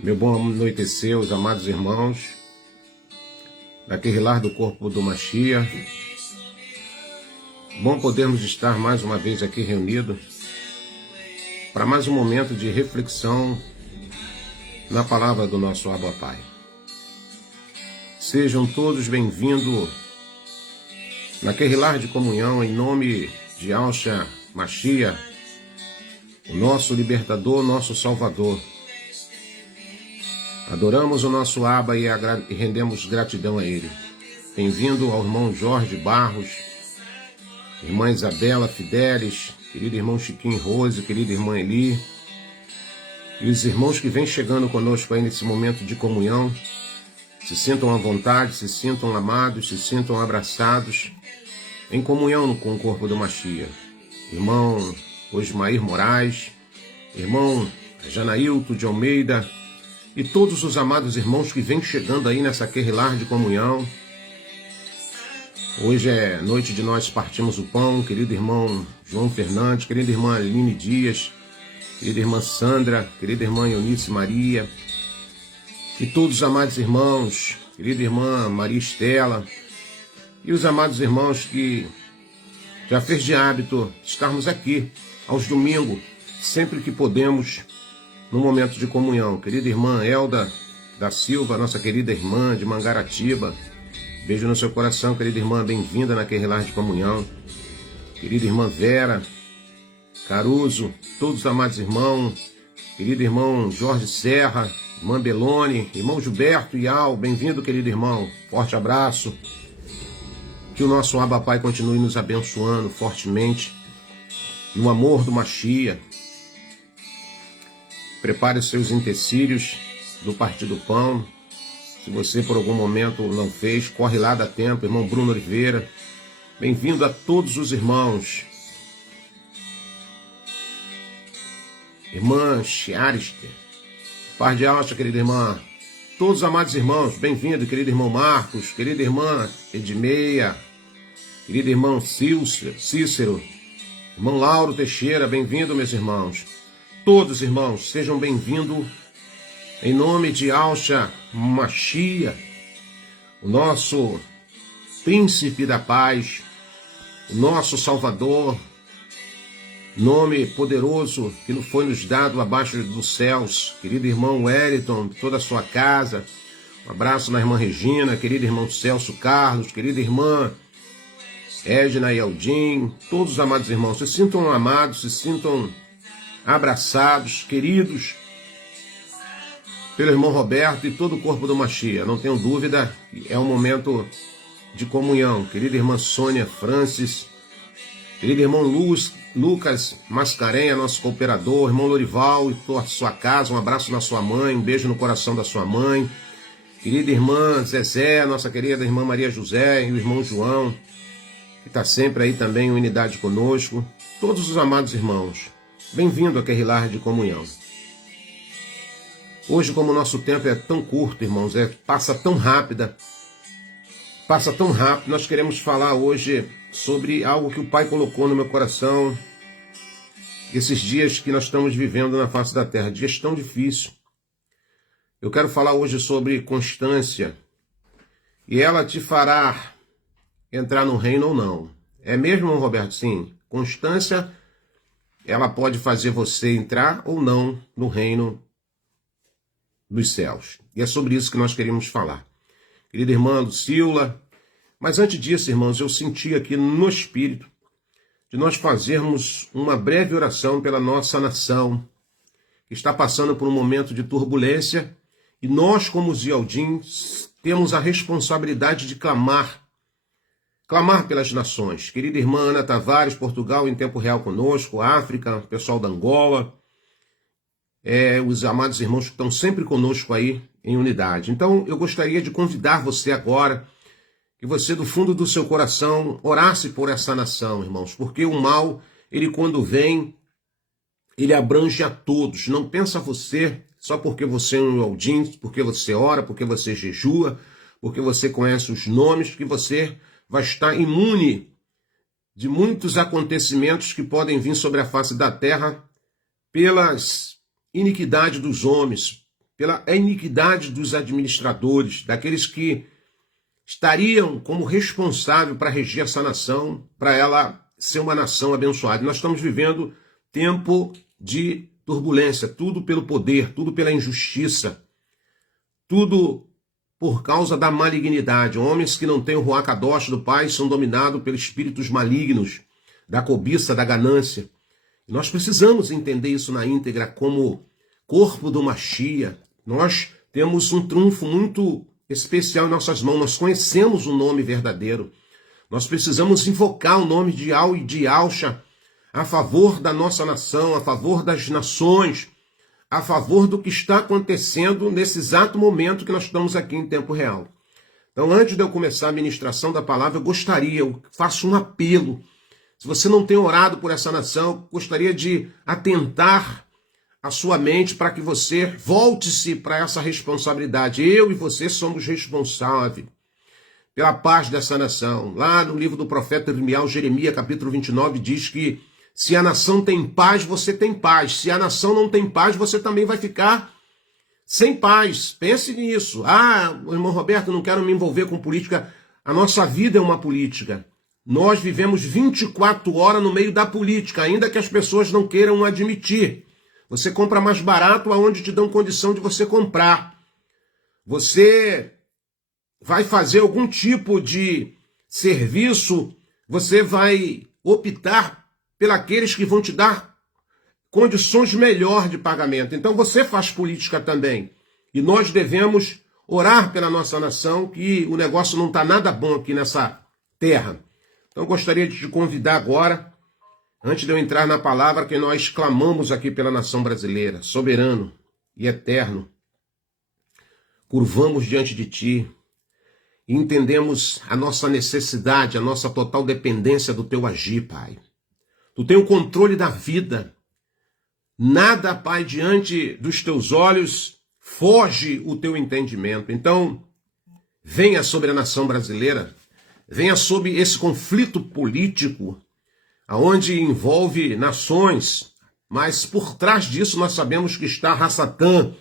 Meu bom anoitecer, os amados irmãos, daquele lar do corpo do Mashiach. Bom podermos estar mais uma vez aqui reunidos para mais um momento de reflexão na palavra do nosso Abba Pai. Sejam todos bem-vindos naquele lar de comunhão em nome de Yahshua Mashiach, o nosso libertador, nosso salvador. Adoramos o nosso Abba e rendemos gratidão a Ele. Bem-vindo ao irmão Jorge Barros, irmã Isabela Fidelis, querido irmão Chiquinho Rose, querida irmã Eli, e os irmãos que vêm chegando conosco aí nesse momento de comunhão. Se sintam à vontade, se sintam amados, se sintam abraçados, em comunhão com o corpo do Mashiach. Irmão Osmair Moraes, irmão Janailton de Almeida, e todos os amados irmãos que vêm chegando aí nessa lar de comunhão. Hoje é noite de nós partimos o pão, querido irmão João Fernandes, querida irmã Aline Dias, querida irmã Sandra, querida irmã Eunice Maria, e todos os amados irmãos, querida irmã Maria Estela, e os amados irmãos que já fez de hábito estarmos aqui aos domingos, sempre que podemos, no momento de comunhão. Querida irmã Elda da Silva, nossa querida irmã de Mangaratiba, beijo no seu coração, querida irmã, bem-vinda naquele lar de comunhão. Querida irmã Vera Caruso, todos os amados irmãos, querido irmão Jorge Serra, irmã Belone, irmão Gilberto Ial, bem-vindo, querido irmão, forte abraço. Que o nosso Abba Pai continue nos abençoando fortemente no amor do Mashiach. Prepare os seus utensílios do Partir do Pão. Se você por algum momento não fez, corre lá, dá tempo. Irmão Bruno Oliveira, bem-vindo a todos os irmãos. Irmã Chiarister, Par de Alta, querida irmã. Todos os amados irmãos, bem-vindo, querido irmão Marcos, querida irmã Edmeia, querido irmão Cícero, irmão Lauro Teixeira, bem-vindo, meus irmãos. Todos, irmãos, sejam bem-vindos em nome de Yahshua Mashiach, o nosso príncipe da paz, o nosso salvador, nome poderoso que foi nos dado abaixo dos céus. Querido irmão Wellington, toda a sua casa, um abraço na irmã Regina, querido irmão Celso Carlos, querida irmã Edna e Aldim, todos os amados irmãos, se sintam amados, se sintam abraçados, queridos, pelo irmão Roberto e todo o corpo do Mashiach. Não tenho dúvida, é um momento de comunhão. Querida irmã Sônia Francis, querido irmão Lucas Mascarenha, nosso cooperador, irmão Lorival e toda a sua casa, um abraço na sua mãe, um beijo no coração da sua mãe. Querida irmã Zezé, nossa querida irmã Maria José e o irmão João, que está sempre aí também em unidade conosco. Todos os amados irmãos, bem-vindo àquele lar de comunhão. Hoje, como o nosso tempo é tão curto, irmãos, passa tão rápido, nós queremos falar hoje sobre algo que o Pai colocou no meu coração, esses dias que nós estamos vivendo na face da terra, dias tão difíceis. Eu quero falar hoje sobre constância, e ela te fará entrar no reino ou não. É mesmo, Roberto? Sim, constância, ela pode fazer você entrar ou não no reino dos céus. E é sobre isso que nós queríamos falar. Querida irmã Lucila, mas antes disso, irmãos, eu senti aqui no Espírito de nós fazermos uma breve oração pela nossa nação, que está passando por um momento de turbulência, e nós, como os Yaldim, temos a responsabilidade de clamar pelas nações. Querida irmã Ana Tavares, Portugal em tempo real conosco, África, pessoal da Angola, os amados irmãos que estão sempre conosco aí em unidade. Então, eu gostaria de convidar você agora, que você do fundo do seu coração orasse por essa nação, irmãos, porque o mal, ele quando vem, ele abrange a todos. Não pensa você, só porque você é um Yaldim, porque você ora, porque você jejua, porque você conhece os nomes, que você vai estar imune de muitos acontecimentos que podem vir sobre a face da terra pelas iniquidades dos homens, pela iniquidade dos administradores, daqueles que estariam como responsável para reger essa nação, para ela ser uma nação abençoada. Nós estamos vivendo tempo de turbulência, tudo pelo poder, tudo pela injustiça, tudo por causa da malignidade. Homens que não têm o Ruach Kadosh do Pai são dominados pelos espíritos malignos, da cobiça, da ganância. E nós precisamos entender isso na íntegra como corpo do Mashiach. Nós temos um trunfo muito especial em nossas mãos. Nós conhecemos o nome verdadeiro. Nós precisamos invocar o nome de Al e de Alcha a favor da nossa nação, a favor das nações, a favor do que está acontecendo nesse exato momento que nós estamos aqui em tempo real. Então, antes de eu começar a ministração da palavra, eu faço um apelo. Se você não tem orado por essa nação, eu gostaria de atentar a sua mente para que você volte-se para essa responsabilidade. Eu e você somos responsáveis pela paz dessa nação. Lá no livro do profeta Jeremias, capítulo 29, diz que se a nação tem paz, você tem paz. Se a nação não tem paz, você também vai ficar sem paz. Pense nisso. Irmão Roberto, não quero me envolver com política. A nossa vida é uma política. Nós vivemos 24 horas no meio da política, ainda que as pessoas não queiram admitir. Você compra mais barato aonde te dão condição de você comprar. Você vai fazer algum tipo de serviço, você vai optar pelos que vão te dar condições melhores de pagamento. Então você faz política também. E nós devemos orar pela nossa nação, que o negócio não está nada bom aqui nessa terra. Então eu gostaria de te convidar agora, antes de eu entrar na palavra, que nós clamamos aqui pela nação brasileira, soberano e eterno. Curvamos diante de ti e entendemos a nossa necessidade, a nossa total dependência do teu agir, Pai. Tu tem o controle da vida. Nada, Pai, diante dos teus olhos foge o teu entendimento. Então, venha sobre a nação brasileira, venha sobre esse conflito político, aonde envolve nações, mas por trás disso nós sabemos que está Hassatã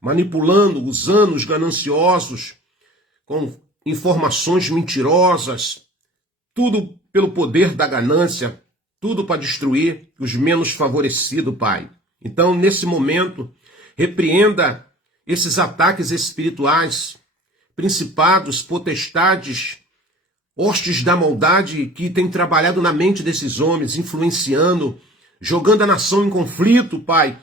manipulando, usando os gananciosos com informações mentirosas, tudo pelo poder da ganância, tudo para destruir os menos favorecidos, Pai. Então, nesse momento, repreenda esses ataques espirituais, principados, potestades, hostes da maldade que têm trabalhado na mente desses homens, influenciando, jogando a nação em conflito, Pai,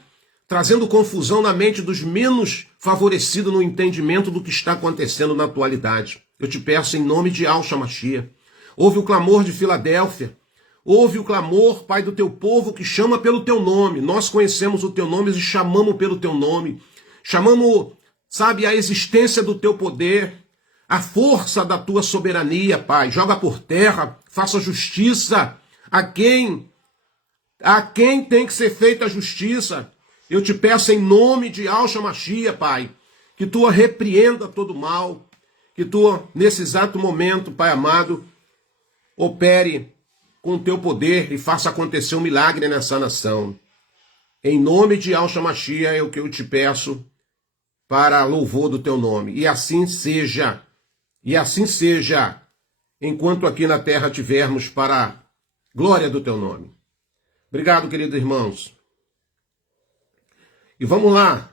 trazendo confusão na mente dos menos favorecidos no entendimento do que está acontecendo na atualidade. Eu te peço em nome de Al Shamashia. Ouve o clamor de Filadélfia. Ouve o clamor, Pai, do teu povo que chama pelo teu nome. Nós conhecemos o teu nome e chamamos pelo teu nome. Chamamos, sabe, a existência do teu poder, a força da tua soberania, Pai. Joga por terra, faça justiça a quem tem que ser feita a justiça. Eu te peço em nome de Al Shamashia, Pai, que tu repreenda todo mal, que tu, nesse exato momento, Pai amado, opere com o teu poder e faça acontecer um milagre nessa nação. Em nome de Al Shamashia é o que eu te peço para louvor do teu nome. E assim seja, enquanto aqui na terra tivermos para a glória do teu nome. Obrigado, queridos irmãos. E vamos lá.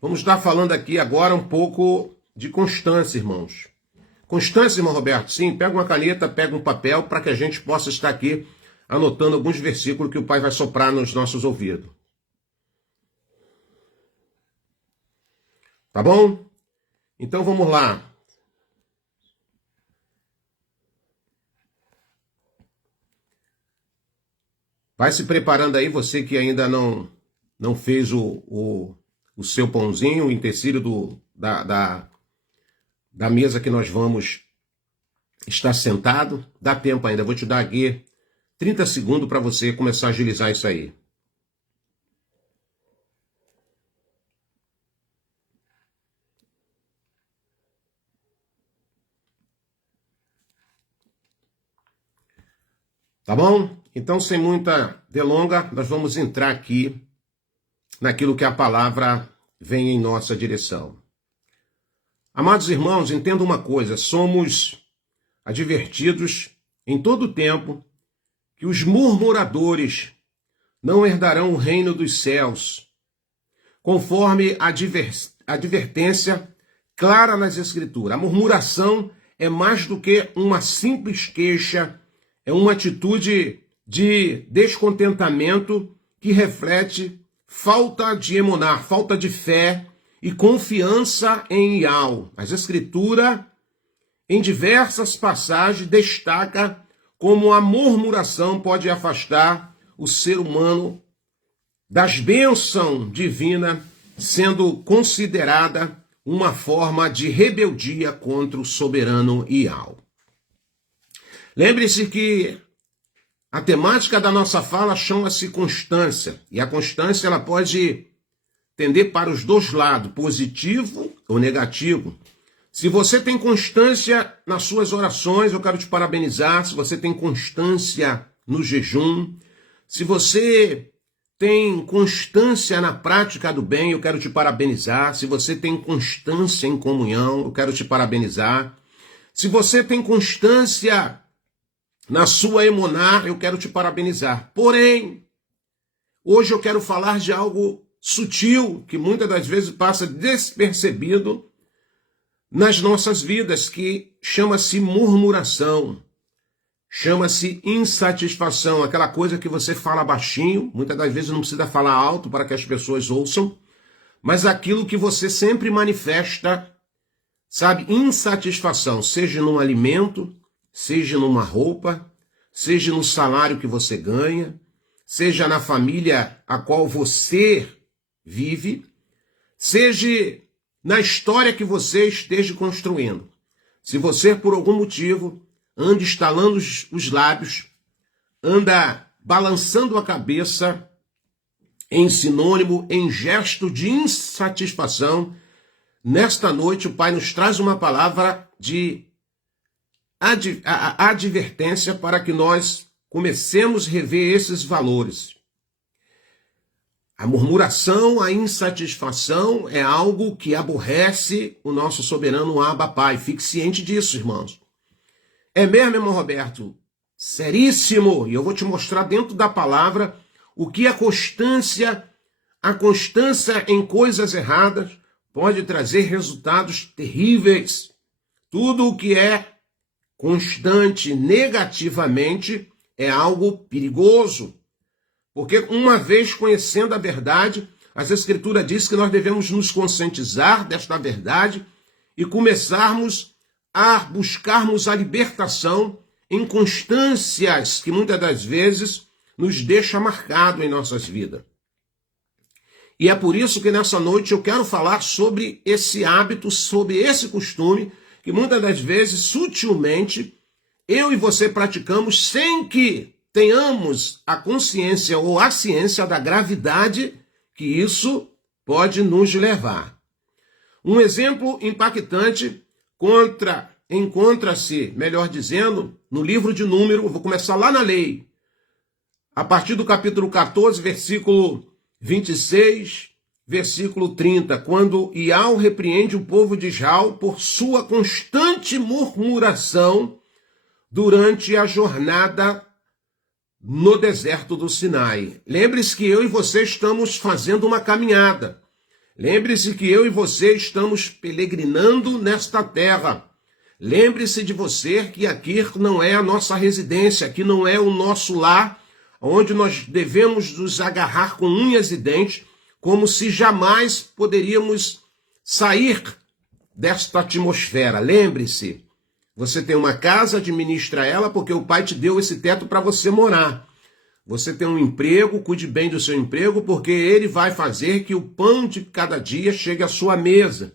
Vamos estar falando aqui agora um pouco de constância, irmãos. Constância, irmão Roberto, sim, pega uma caneta, pega um papel, para que a gente possa estar aqui anotando alguns versículos que o Pai vai soprar nos nossos ouvidos. Tá bom? Então vamos lá. Vai se preparando aí, você que ainda não fez o seu pãozinho, o utensílio da mesa que nós vamos estar sentado. Dá tempo ainda, vou te dar aqui 30 segundos para você começar a agilizar isso aí. Tá bom? Então, sem muita delonga, nós vamos entrar aqui naquilo que a palavra vem em nossa direção. Amados irmãos, entenda uma coisa, somos advertidos em todo o tempo que os murmuradores não herdarão o reino dos céus, conforme a advertência clara nas Escrituras. A murmuração é mais do que uma simples queixa, é uma atitude de descontentamento que reflete falta de emunar, falta de fé e confiança em Yahweh. As Escrituras, em diversas passagens, destaca como a murmuração pode afastar o ser humano das bênçãos divinas, sendo considerada uma forma de rebeldia contra o soberano Yahweh. Lembre-se que a temática da nossa fala chama-se constância, e a constância ela pode tender para os dois lados, positivo ou negativo. Se você tem constância nas suas orações, eu quero te parabenizar. Se você tem constância no jejum, se você tem constância na prática do bem, eu quero te parabenizar. Se você tem constância em comunhão, eu quero te parabenizar. Se você tem constância na sua emuná, eu quero te parabenizar. Porém, hoje eu quero falar de algo sutil, que muitas das vezes passa despercebido nas nossas vidas, que chama-se murmuração. Chama-se insatisfação, aquela coisa que você fala baixinho, muitas das vezes não precisa falar alto para que as pessoas ouçam, mas aquilo que você sempre manifesta, sabe, insatisfação, seja num alimento, seja numa roupa, seja no salário que você ganha, seja na família a qual você vive, seja na história que você esteja construindo. Se você, por algum motivo, anda estalando os lábios, anda balançando a cabeça em sinônimo, em gesto de insatisfação, nesta noite o Pai nos traz uma palavra de advertência para que nós comecemos a rever esses valores. A murmuração, a insatisfação é algo que aborrece o nosso soberano Abba Pai. Fique ciente disso, irmãos. É mesmo, irmão Roberto? Seríssimo. E eu vou te mostrar dentro da palavra o que a constância em coisas erradas pode trazer resultados terríveis. Tudo o que é constante negativamente é algo perigoso. Porque uma vez conhecendo a verdade, as Escrituras diz que nós devemos nos conscientizar desta verdade e começarmos a buscarmos a libertação em constâncias que muitas das vezes nos deixa marcado em nossas vidas. E é por isso que nessa noite eu quero falar sobre esse hábito, sobre esse costume, que muitas das vezes, sutilmente, eu e você praticamos sem que tenhamos a consciência ou a ciência da gravidade que isso pode nos levar. Um exemplo impactante encontra-se, melhor dizendo, no livro de Número, vou começar lá na lei, a partir do capítulo 14, versículo 26, versículo 30, quando Yahweh repreende o povo de Israel por sua constante murmuração durante a jornada no deserto do Sinai. Lembre-se que eu e você estamos fazendo uma caminhada. Lembre-se que eu e você estamos peregrinando nesta terra. Lembre-se de você que aqui não é a nossa residência, aqui não é o nosso lar, onde nós devemos nos agarrar com unhas e dentes, como se jamais poderíamos sair desta atmosfera. Lembre-se, você tem uma casa, administra ela, porque o Pai te deu esse teto para você morar. Você tem um emprego, cuide bem do seu emprego, porque ele vai fazer que o pão de cada dia chegue à sua mesa.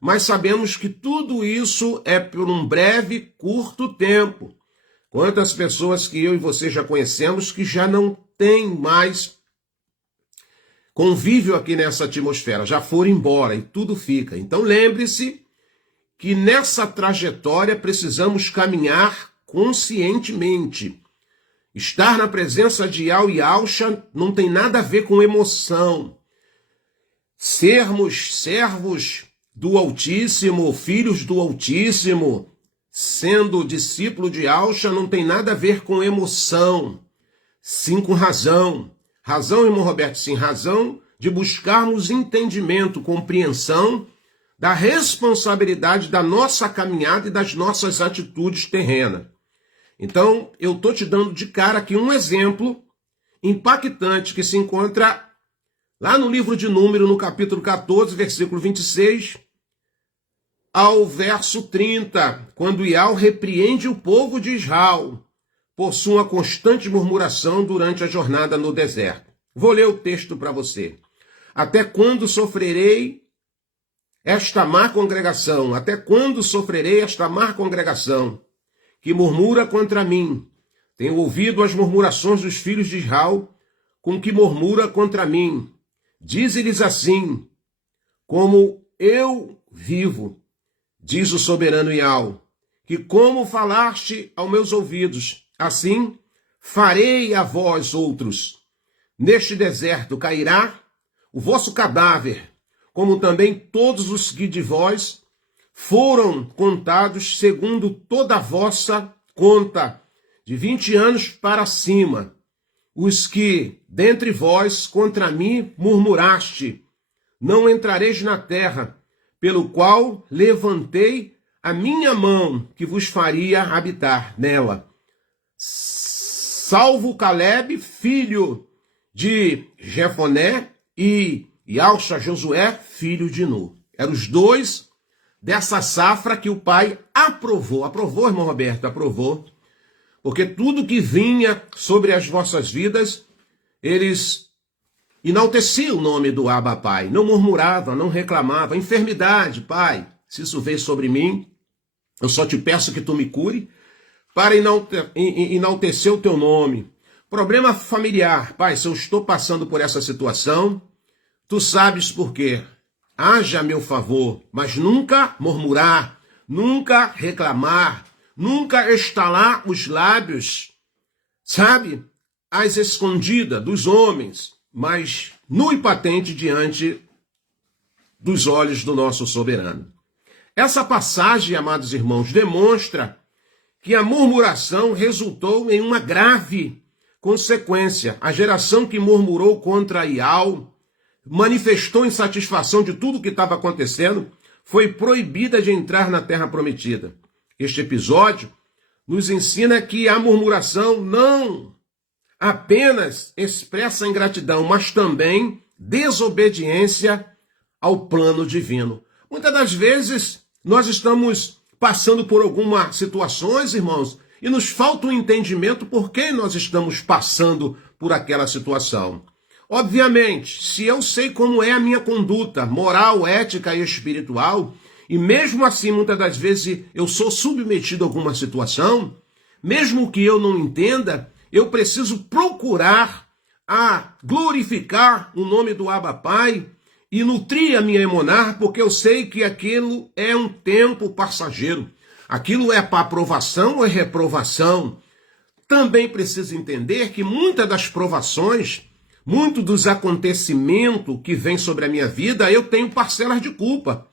Mas sabemos que tudo isso é por um breve, curto tempo. Quantas pessoas que eu e você já conhecemos que já não têm mais convívio aqui nessa atmosfera, já foram embora e tudo fica. Então lembre-se que nessa trajetória precisamos caminhar conscientemente. Estar na presença de Yahweh e Yahusha não tem nada a ver com emoção. sermos servos do Altíssimo, filhos do Altíssimo, sendo discípulo de Alcha, não tem nada a ver com emoção, sim com razão. Razão, irmão Roberto, sim, razão de buscarmos entendimento, compreensão da responsabilidade da nossa caminhada e das nossas atitudes terrenas. Então, eu estou te dando de cara aqui um exemplo impactante que se encontra lá no livro de Números, no capítulo 14, versículo 26, ao verso 30, quando Iau repreende o povo de Israel por sua constante murmuração durante a jornada no deserto. Vou ler o texto para você. Até quando sofrerei esta má congregação? Até quando sofrerei esta má congregação que murmura contra mim? Tenho ouvido as murmurações dos filhos de Israel com que murmura contra mim. Dize-lhes assim, como eu vivo, diz o soberano Iau, que como falaste aos meus ouvidos, assim farei a vós outros. Neste deserto cairá o vosso cadáver, como também todos os que de vós foram contados segundo toda a vossa conta, de 20 anos para cima, os que dentre vós contra mim murmuraste, não entrareis na terra, pelo qual levantei a minha mão, que vos faria habitar nela. Salvo Caleb, filho de Jefoné, e Alcha Josué, filho de Nu. Eram os dois dessa safra que o pai aprovou. Aprovou, irmão Roberto? Aprovou. Porque tudo que vinha sobre as vossas vidas, eles enalteciam o nome do Abba Pai. Não murmurava, não reclamava. Enfermidade, Pai, se isso veio sobre mim, eu só te peço que tu me cure para enaltecer o teu nome. Problema familiar, Pai, se eu estou passando por essa situação, tu sabes por quê. Haja a meu favor, mas nunca murmurar, nunca reclamar, nunca estalar os lábios, sabe, às escondidas dos homens, mas nu e patente diante dos olhos do nosso soberano. Essa passagem, amados irmãos, demonstra que a murmuração resultou em uma grave consequência. A geração que murmurou contra Iau, manifestou insatisfação de tudo o que estava acontecendo, foi proibida de entrar na terra prometida. Este episódio nos ensina que a murmuração não apenas expressa ingratidão, mas também desobediência ao plano divino. Muitas das vezes nós estamos passando por algumas situações, irmãos, e nos falta um entendimento por que nós estamos passando por aquela situação. Obviamente, se eu sei como é a minha conduta moral, ética e espiritual, e mesmo assim, muitas das vezes, eu sou submetido a alguma situação, mesmo que eu não entenda, eu preciso procurar a glorificar o nome do Abba Pai e nutrir a minha emunar, porque eu sei que aquilo é um tempo passageiro. Aquilo é para aprovação ou é reprovação. Também preciso entender que muitas das provações, muito dos acontecimentos que vêm sobre a minha vida, eu tenho parcelas de culpa.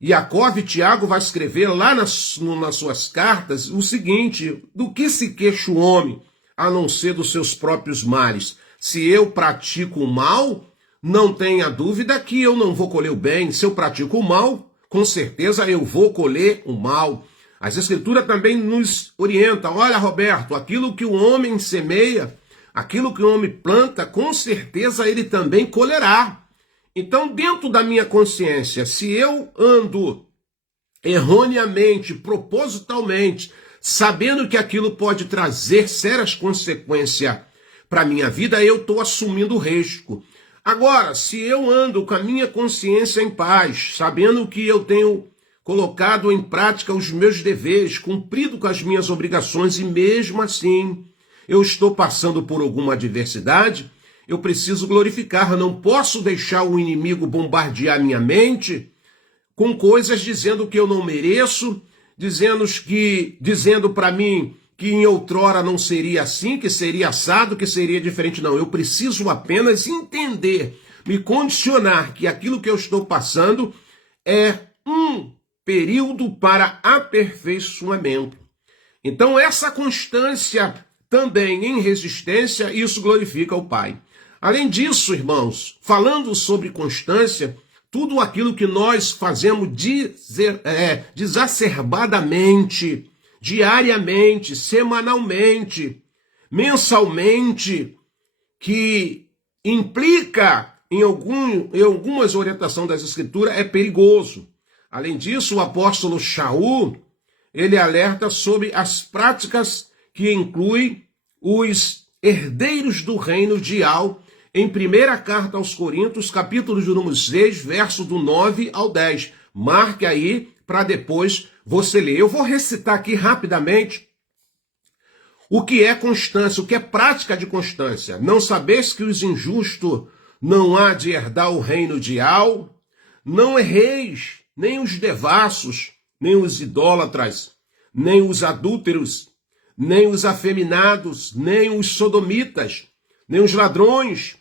Jacó e Tiago vai escrever lá nas suas cartas o seguinte: do que se queixa o homem, a não ser dos seus próprios males? Se eu pratico o mal, não tenha dúvida que eu não vou colher o bem. Se eu pratico o mal, com certeza eu vou colher o mal. As Escrituras também nos orientam. Olha, Roberto, aquilo que o homem semeia, aquilo que o homem planta, com certeza ele também colherá. Então, dentro da minha consciência, se eu ando erroneamente, propositalmente, sabendo que aquilo pode trazer sérias consequências para a minha vida, eu estou assumindo o risco. Agora, se eu ando com a minha consciência em paz, sabendo que eu tenho colocado em prática os meus deveres, cumprido com as minhas obrigações, e mesmo assim eu estou passando por alguma adversidade, eu preciso glorificar. Eu não posso deixar o inimigo bombardear minha mente com coisas dizendo que eu não mereço, dizendo para mim que em outrora não seria assim, que seria assado, que seria diferente. Não, eu preciso apenas entender, me condicionar que aquilo que eu estou passando é um período para aperfeiçoamento. Então, essa constância também em resistência, isso glorifica o Pai. Além disso, irmãos, falando sobre constância, tudo aquilo que nós fazemos desacerbadamente, diariamente, semanalmente, mensalmente, que implica em algumas orientações das Escrituras, é perigoso. Além disso, o apóstolo Shaul, ele alerta sobre as práticas que incluem os herdeiros do reino de Al, em primeira carta aos Coríntios, capítulo de número 6, verso do 9 ao 10. Marque aí para depois você ler. Eu vou recitar aqui rapidamente o que é constância, o que é prática de constância. Não sabeis que os injustos não há de herdar o reino de Al? Não erreis, nem os devassos, nem os idólatras, nem os adúlteros, nem os afeminados, nem os sodomitas, nem os ladrões,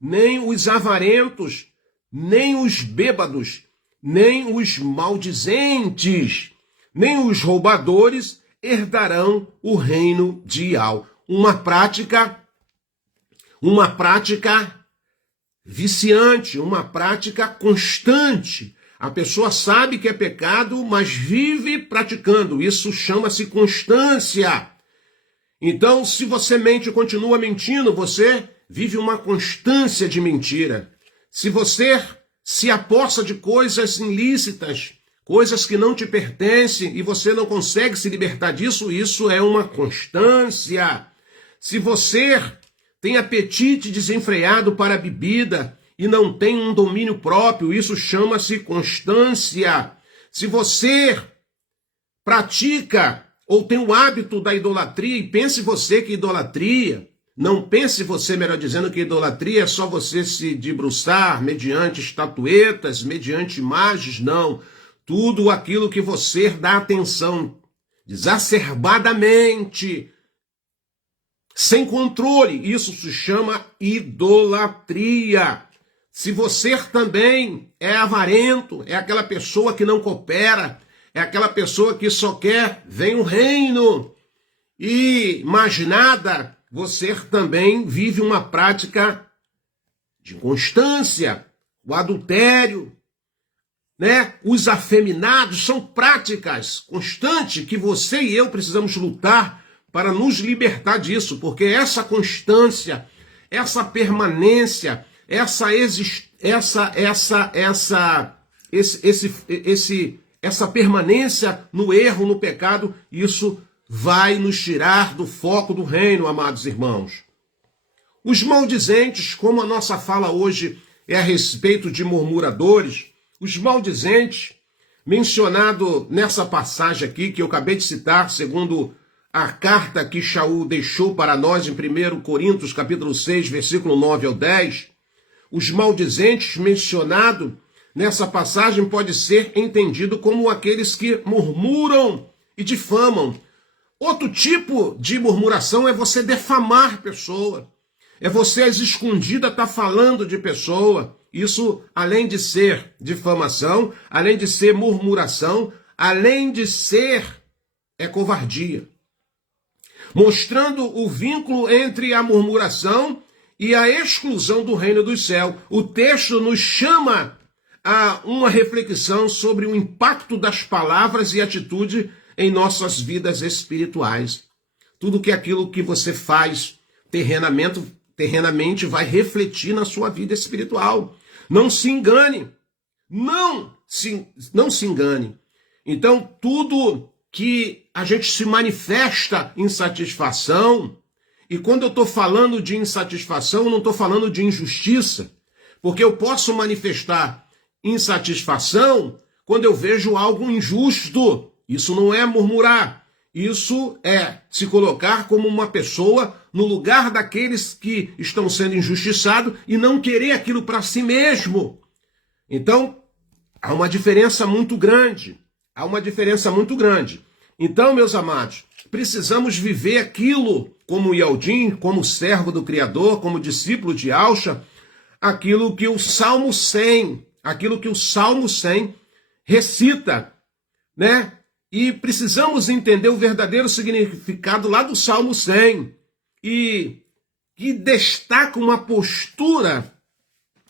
nem os avarentos, nem os bêbados, nem os maldizentes, nem os roubadores herdarão o reino de Al. Uma prática viciante, uma prática constante. A pessoa sabe que é pecado, mas vive praticando. Isso chama-se constância. Então, se você mente e continua mentindo, você vive uma constância de mentira. Se você se apossa de coisas ilícitas, coisas que não te pertencem, e você não consegue se libertar disso, isso é uma constância. Se você tem apetite desenfreado para a bebida e não tem um domínio próprio, isso chama-se constância. Se você pratica ou tem o hábito da idolatria, e pense você que idolatria, não pense você, melhor dizendo, que idolatria é só você se debruçar mediante estatuetas, mediante imagens, não. Tudo aquilo que você dá atenção exacerbadamente, sem controle, isso se chama idolatria. Se você também é avarento, é aquela pessoa que não coopera, é aquela pessoa que só quer vem o reino e mais nada, você também vive uma prática de constância, o adultério, né? Os afeminados são práticas constantes que você e eu precisamos lutar para nos libertar disso, porque essa constância, essa permanência, essa permanência no erro, no pecado, isso vai nos tirar do foco do reino, amados irmãos. Os maldizentes, como a nossa fala hoje é a respeito de murmuradores, os maldizentes, mencionado nessa passagem aqui, que eu acabei de citar, segundo a carta que Shaul deixou para nós em 1 Coríntios, capítulo 6, versículo 9 ao 10, os maldizentes mencionados nessa passagem pode ser entendido como aqueles que murmuram e difamam. Outro tipo de murmuração é você defamar pessoa, é você às escondidas estar falando de pessoa. Isso, além de ser difamação, além de ser murmuração, além de ser covardia. Mostrando o vínculo entre a murmuração e a exclusão do reino dos céus. O texto nos chama a uma reflexão sobre o impacto das palavras e atitude em nossas vidas espirituais. Tudo que aquilo que você faz terrenamente vai refletir na sua vida espiritual. Não se engane. Não se engane. Então, tudo que a gente se manifesta insatisfação, e quando eu estou falando de insatisfação, eu não estou falando de injustiça, porque eu posso manifestar insatisfação quando eu vejo algo injusto. Isso não é murmurar, isso é se colocar como uma pessoa no lugar daqueles que estão sendo injustiçados e não querer aquilo para si mesmo. Então, há uma diferença muito grande. Então, meus amados, precisamos viver aquilo como Yaldim, como servo do Criador, como discípulo de Alcha, aquilo que o Salmo 100 recita, né? E precisamos entender o verdadeiro significado lá do Salmo 100, e que destaca uma postura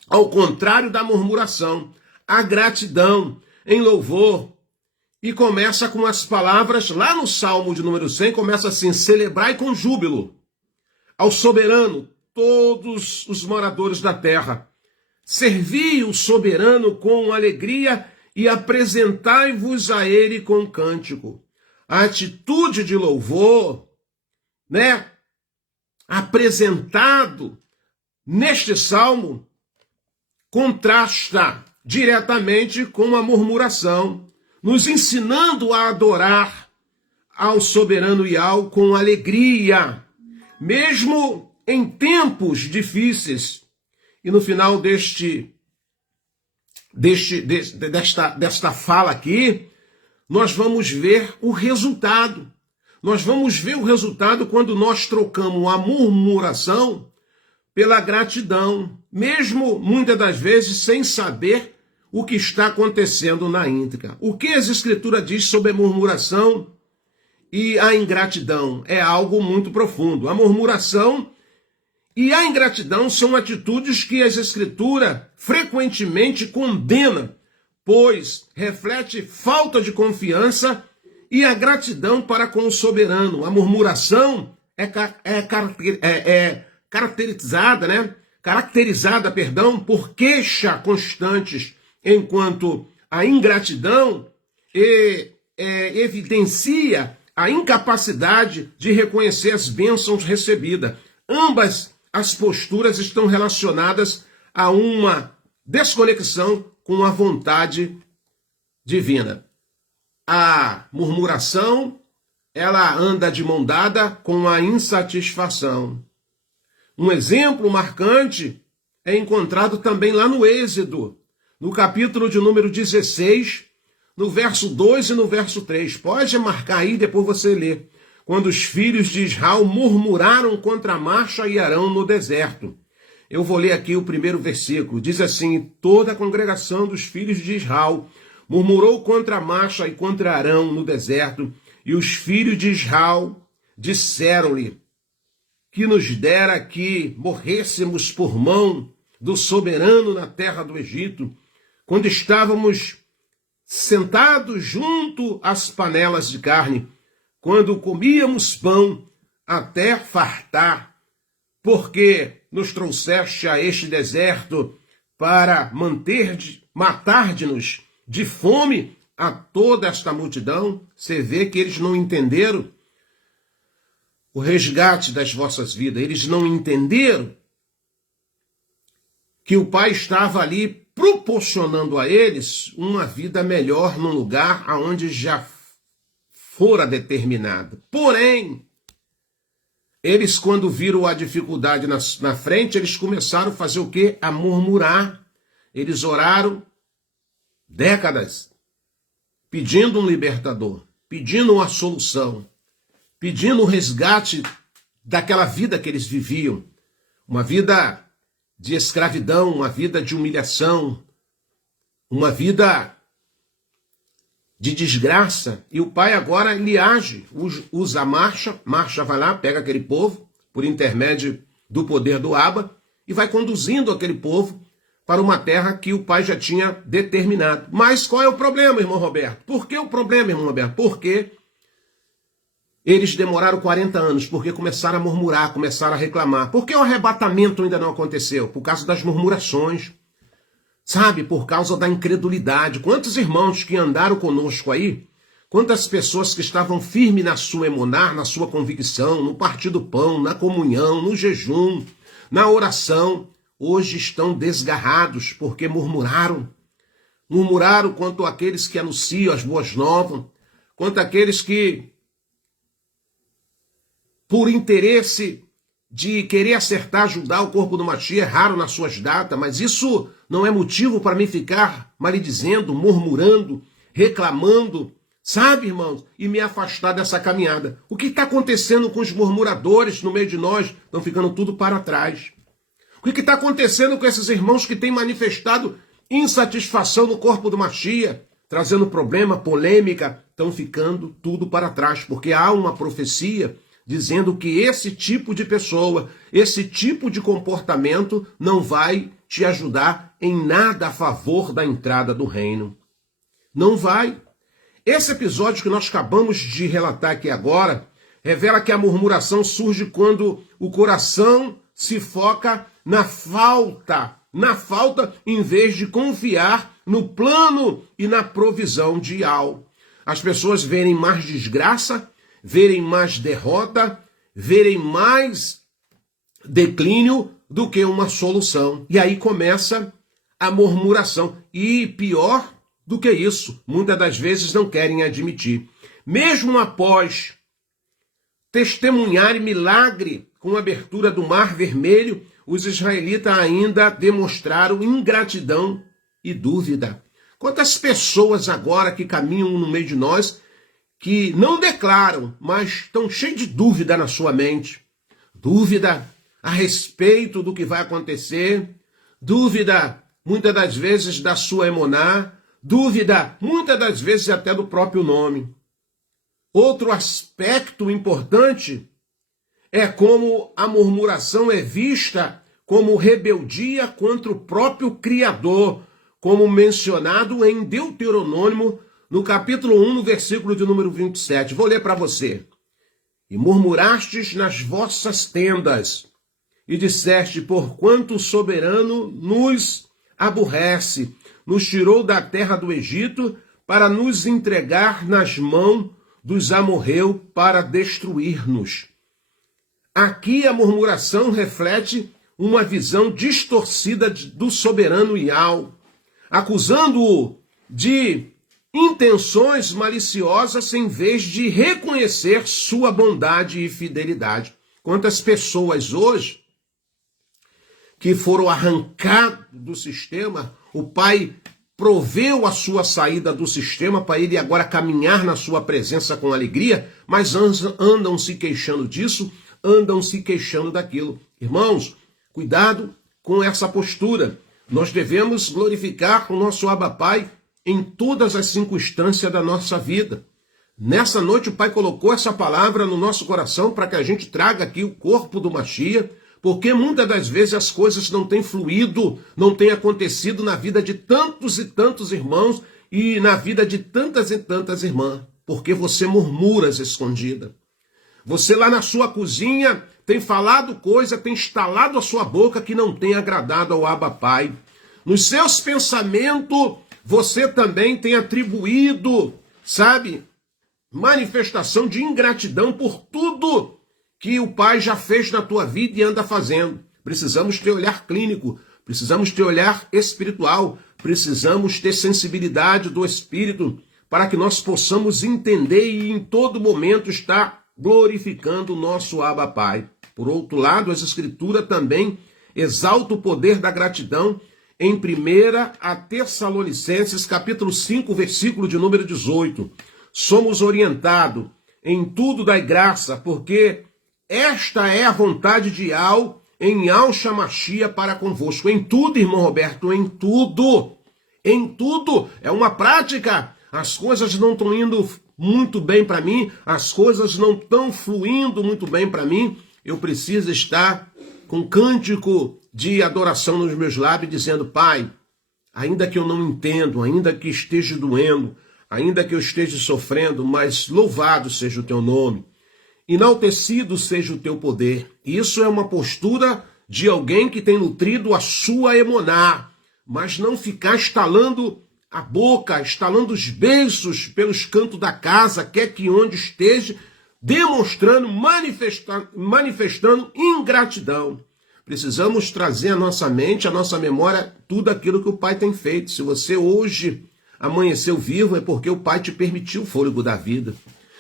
ao contrário da murmuração, a gratidão em louvor. E começa com as palavras, lá no Salmo de número 100, começa assim: celebrai com júbilo ao soberano todos os moradores da terra. Servi o soberano com alegria e apresentai-vos a ele com cântico. A atitude de louvor, né, apresentado neste salmo, contrasta diretamente com a murmuração, nos ensinando a adorar ao soberano Yahweh com alegria, mesmo em tempos difíceis. E no final desta fala aqui, nós vamos ver o resultado. Nós vamos ver o resultado quando nós trocamos a murmuração pela gratidão, mesmo muitas das vezes sem saber o que está acontecendo na íntegra. O que as Escrituras diz sobre a murmuração e a ingratidão? É algo muito profundo. A murmuração e a ingratidão são atitudes que as Escrituras frequentemente condenam, pois reflete falta de confiança, e a gratidão para com o soberano. A murmuração é caracterizada por queixa constantes, enquanto a ingratidão evidencia a incapacidade de reconhecer as bênçãos recebidas. Ambas as posturas estão relacionadas a uma desconexão com a vontade divina. A murmuração, ela anda de mão dada com a insatisfação. Um exemplo marcante é encontrado também lá no Êxodo, no capítulo de número 16, no verso 2 e no verso 3. Pode marcar aí, depois você lê. Quando os filhos de Israel murmuraram contra Marcha e Arão no deserto. Eu vou ler aqui o primeiro versículo. Diz assim: toda a congregação dos filhos de Israel murmurou contra Marcha e contra Arão no deserto, e os filhos de Israel disseram-lhe que nos dera que morrêssemos por mão do soberano na terra do Egito, quando estávamos sentados junto às panelas de carne, quando comíamos pão até fartar, porque nos trouxeste a este deserto para matar-nos de fome a toda esta multidão. Você vê que eles não entenderam o resgate das vossas vidas. Eles não entenderam que o Pai estava ali proporcionando a eles uma vida melhor num lugar aonde já fora determinado. Porém, eles, quando viram a dificuldade na frente, eles começaram a fazer o quê? A murmurar. Eles oraram décadas pedindo um libertador, pedindo uma solução, pedindo o resgate daquela vida que eles viviam, uma vida de escravidão, uma vida de humilhação, uma vida de desgraça. E o Pai agora ele age, usa a Marcha vai lá, pega aquele povo, por intermédio do poder do Abba, e vai conduzindo aquele povo para uma terra que o Pai já tinha determinado. Mas qual é o problema, irmão Roberto? Por que o problema, irmão Roberto? Porque eles demoraram 40 anos, porque começaram a murmurar, começaram a reclamar. Por que o arrebatamento ainda não aconteceu? Por causa das murmurações. Sabe, por causa da incredulidade. Quantos irmãos que andaram conosco aí, quantas pessoas que estavam firmes na sua emuná, na sua convicção, no partir do pão, na comunhão, no jejum, na oração, hoje estão desgarrados porque murmuraram. Murmuraram quanto àqueles que anunciam as boas novas, quanto àqueles que, por interesse de querer acertar, ajudar o corpo do Mashiach, erraram nas suas datas, mas isso não é motivo para mim ficar maledizendo, murmurando, reclamando, sabe, irmãos, e me afastar dessa caminhada. O que está acontecendo com os murmuradores no meio de nós? Estão ficando tudo para trás. O que está acontecendo com esses irmãos que têm manifestado insatisfação no corpo do Mashiach, trazendo problema, polêmica, estão ficando tudo para trás, porque há uma profecia dizendo que esse tipo de pessoa, esse tipo de comportamento não vai te ajudar em nada a favor da entrada do reino. Não vai. Esse episódio que nós acabamos de relatar aqui agora revela que a murmuração surge quando o coração se foca na falta em vez de confiar no plano e na provisão de Yahweh. As pessoas verem mais desgraça, verem mais derrota, verem mais declínio do que uma solução. E aí começa a murmuração. E pior do que isso, muitas das vezes não querem admitir. Mesmo após testemunhar milagre com a abertura do Mar Vermelho, os israelitas ainda demonstraram ingratidão e dúvida. Quantas pessoas agora que caminham no meio de nós que não declaram, mas estão cheios de dúvida na sua mente. Dúvida a respeito do que vai acontecer, dúvida muitas das vezes da sua emuná, dúvida muitas das vezes até do próprio nome. Outro aspecto importante é como a murmuração é vista como rebeldia contra o próprio Criador, como mencionado em Deuteronômio, no capítulo 1, no versículo de número 27. Vou ler para você. E murmurastes nas vossas tendas, e disseste, porquanto o soberano nos aborrece, nos tirou da terra do Egito, para nos entregar nas mãos dos amorreus para destruir-nos. Aqui a murmuração reflete uma visão distorcida do soberano Yahweh, acusando-o de intenções maliciosas em vez de reconhecer sua bondade e fidelidade. Quantas pessoas hoje que foram arrancadas do sistema, o pai proveu a sua saída do sistema para ele agora caminhar na sua presença com alegria, mas andam se queixando disso, andam se queixando daquilo. Irmãos, cuidado com essa postura. Nós devemos glorificar o nosso Abba Pai em todas as circunstâncias da nossa vida. Nessa noite o Pai colocou essa palavra no nosso coração para que a gente traga aqui o corpo do Mashiach, porque muitas das vezes as coisas não têm fluído, não têm acontecido na vida de tantos e tantos irmãos e na vida de tantas e tantas irmãs, porque você murmura escondida. Você lá na sua cozinha tem falado coisa, tem estalado a sua boca que não tem agradado ao Abba Pai. Nos seus pensamentos, você também tem atribuído, manifestação de ingratidão por tudo que o Pai já fez na tua vida e anda fazendo. Precisamos ter olhar clínico, precisamos ter olhar espiritual, precisamos ter sensibilidade do Espírito para que nós possamos entender e em todo momento estar glorificando o nosso Abba Pai. Por outro lado, as Escrituras também exaltam o poder da gratidão em 1 Tessalonicenses, capítulo 5, versículo de número 18. Somos orientados em tudo dai graça, porque esta é a vontade de Yahweh em Yahshua Mashiach para convosco. Em tudo, irmão Roberto, em tudo. Em tudo. É uma prática. As coisas não estão indo muito bem para mim, as coisas não estão fluindo muito bem para mim, eu preciso estar com cântico de adoração nos meus lábios, dizendo, Pai, ainda que eu não entendo, ainda que esteja doendo, ainda que eu esteja sofrendo, mas louvado seja o teu nome, enaltecido seja o teu poder. Isso é uma postura de alguém que tem nutrido a sua emuná, mas não ficar estalando a boca, estalando os beiços pelos cantos da casa, quer que onde esteja, demonstrando, manifestando ingratidão. Precisamos trazer à nossa mente, à nossa memória, tudo aquilo que o Pai tem feito. Se você hoje amanheceu vivo, é porque o Pai te permitiu o fôlego da vida.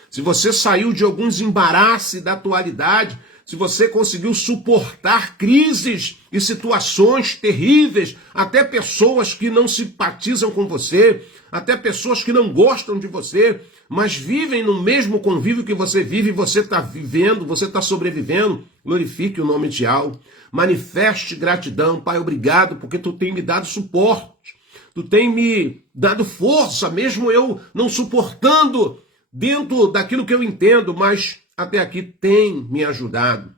Se você saiu de alguns embaraços da atualidade, se você conseguiu suportar crises e situações terríveis, até pessoas que não simpatizam com você, até pessoas que não gostam de você, mas vivem no mesmo convívio que você vive, você está vivendo, você está sobrevivendo, glorifique o nome de Yahweh, manifeste gratidão. Pai, obrigado, porque tu tem me dado suporte, tu tem me dado força, mesmo eu não suportando dentro daquilo que eu entendo, mas até aqui tem me ajudado.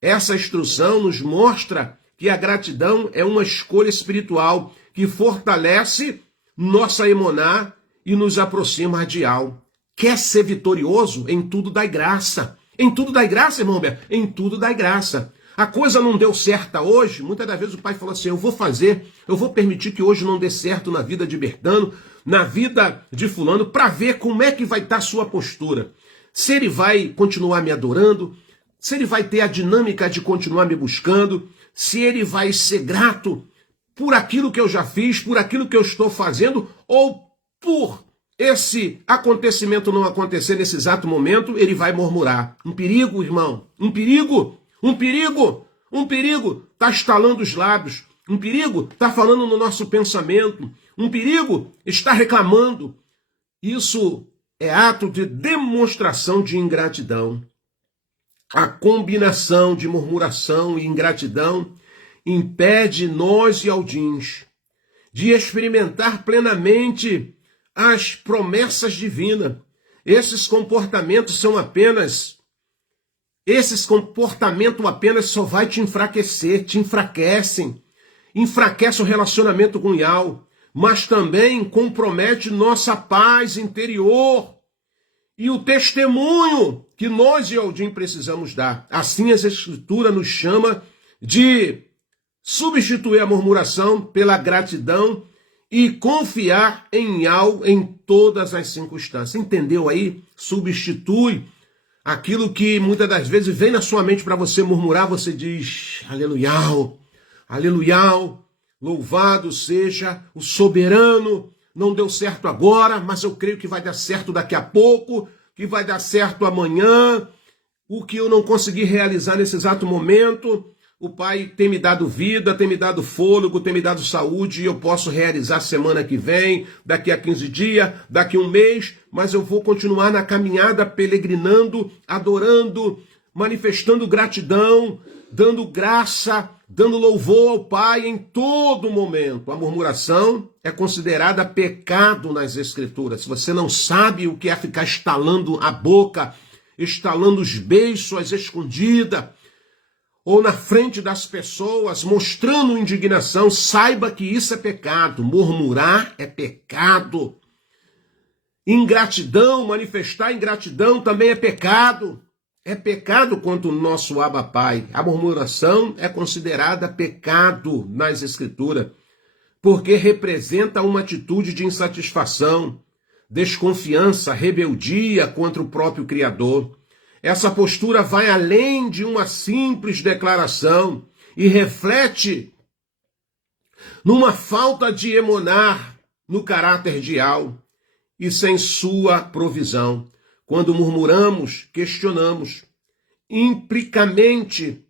Essa instrução nos mostra que a gratidão é uma escolha espiritual que fortalece nossa emuná e nos aproxima de Yahweh. Quer ser vitorioso? Em tudo dai graça. Em tudo dai graça, irmão Humberto? Em tudo dai graça. A coisa não deu certa hoje, muitas das vezes o pai falou assim, eu vou permitir que hoje não dê certo na vida de Bertano, na vida de fulano, para ver como é que vai estar a sua postura. Se ele vai continuar me adorando, se ele vai ter a dinâmica de continuar me buscando, se ele vai ser grato por aquilo que eu já fiz, por aquilo que eu estou fazendo, ou por esse acontecimento não acontecer nesse exato momento, ele vai murmurar. Um perigo, irmão, um perigo. Um perigo, está estalando os lábios. Um perigo está falando no nosso pensamento. Um perigo está reclamando. Isso é ato de demonstração de ingratidão. A combinação de murmuração e ingratidão impede nós e aldins de experimentar plenamente as promessas divinas. Esses comportamentos apenas só vai te enfraquecer, te enfraquecem. Enfraquece o relacionamento com Yahweh, mas também compromete nossa paz interior e o testemunho que nós e Aldim precisamos dar. Assim a Escritura nos chama de substituir a murmuração pela gratidão e confiar em Yahweh em todas as circunstâncias. Entendeu aí? Substitui aquilo que muitas das vezes vem na sua mente para você murmurar, você diz, aleluia, aleluia, louvado seja o soberano, não deu certo agora, mas eu creio que vai dar certo daqui a pouco, que vai dar certo amanhã, o que eu não consegui realizar nesse exato momento, o Pai tem me dado vida, tem me dado fôlego, tem me dado saúde, e eu posso realizar semana que vem, daqui a 15 dias, daqui a um mês, mas eu vou continuar na caminhada, peregrinando, adorando, manifestando gratidão, dando graça, dando louvor ao Pai em todo momento. A murmuração é considerada pecado nas Escrituras. Se você não sabe o que é ficar estalando a boca, estalando os beiços às escondidas, ou na frente das pessoas, mostrando indignação, saiba que isso é pecado. Murmurar é pecado. Ingratidão, manifestar ingratidão também é pecado. É pecado contra o nosso Abba Pai. A murmuração é considerada pecado nas Escrituras, porque representa uma atitude de insatisfação, desconfiança, rebeldia contra o próprio Criador. Essa postura vai além de uma simples declaração e reflete numa falta de emuná no caráter de Yahweh e sem sua provisão. Quando murmuramos, questionamos implicamente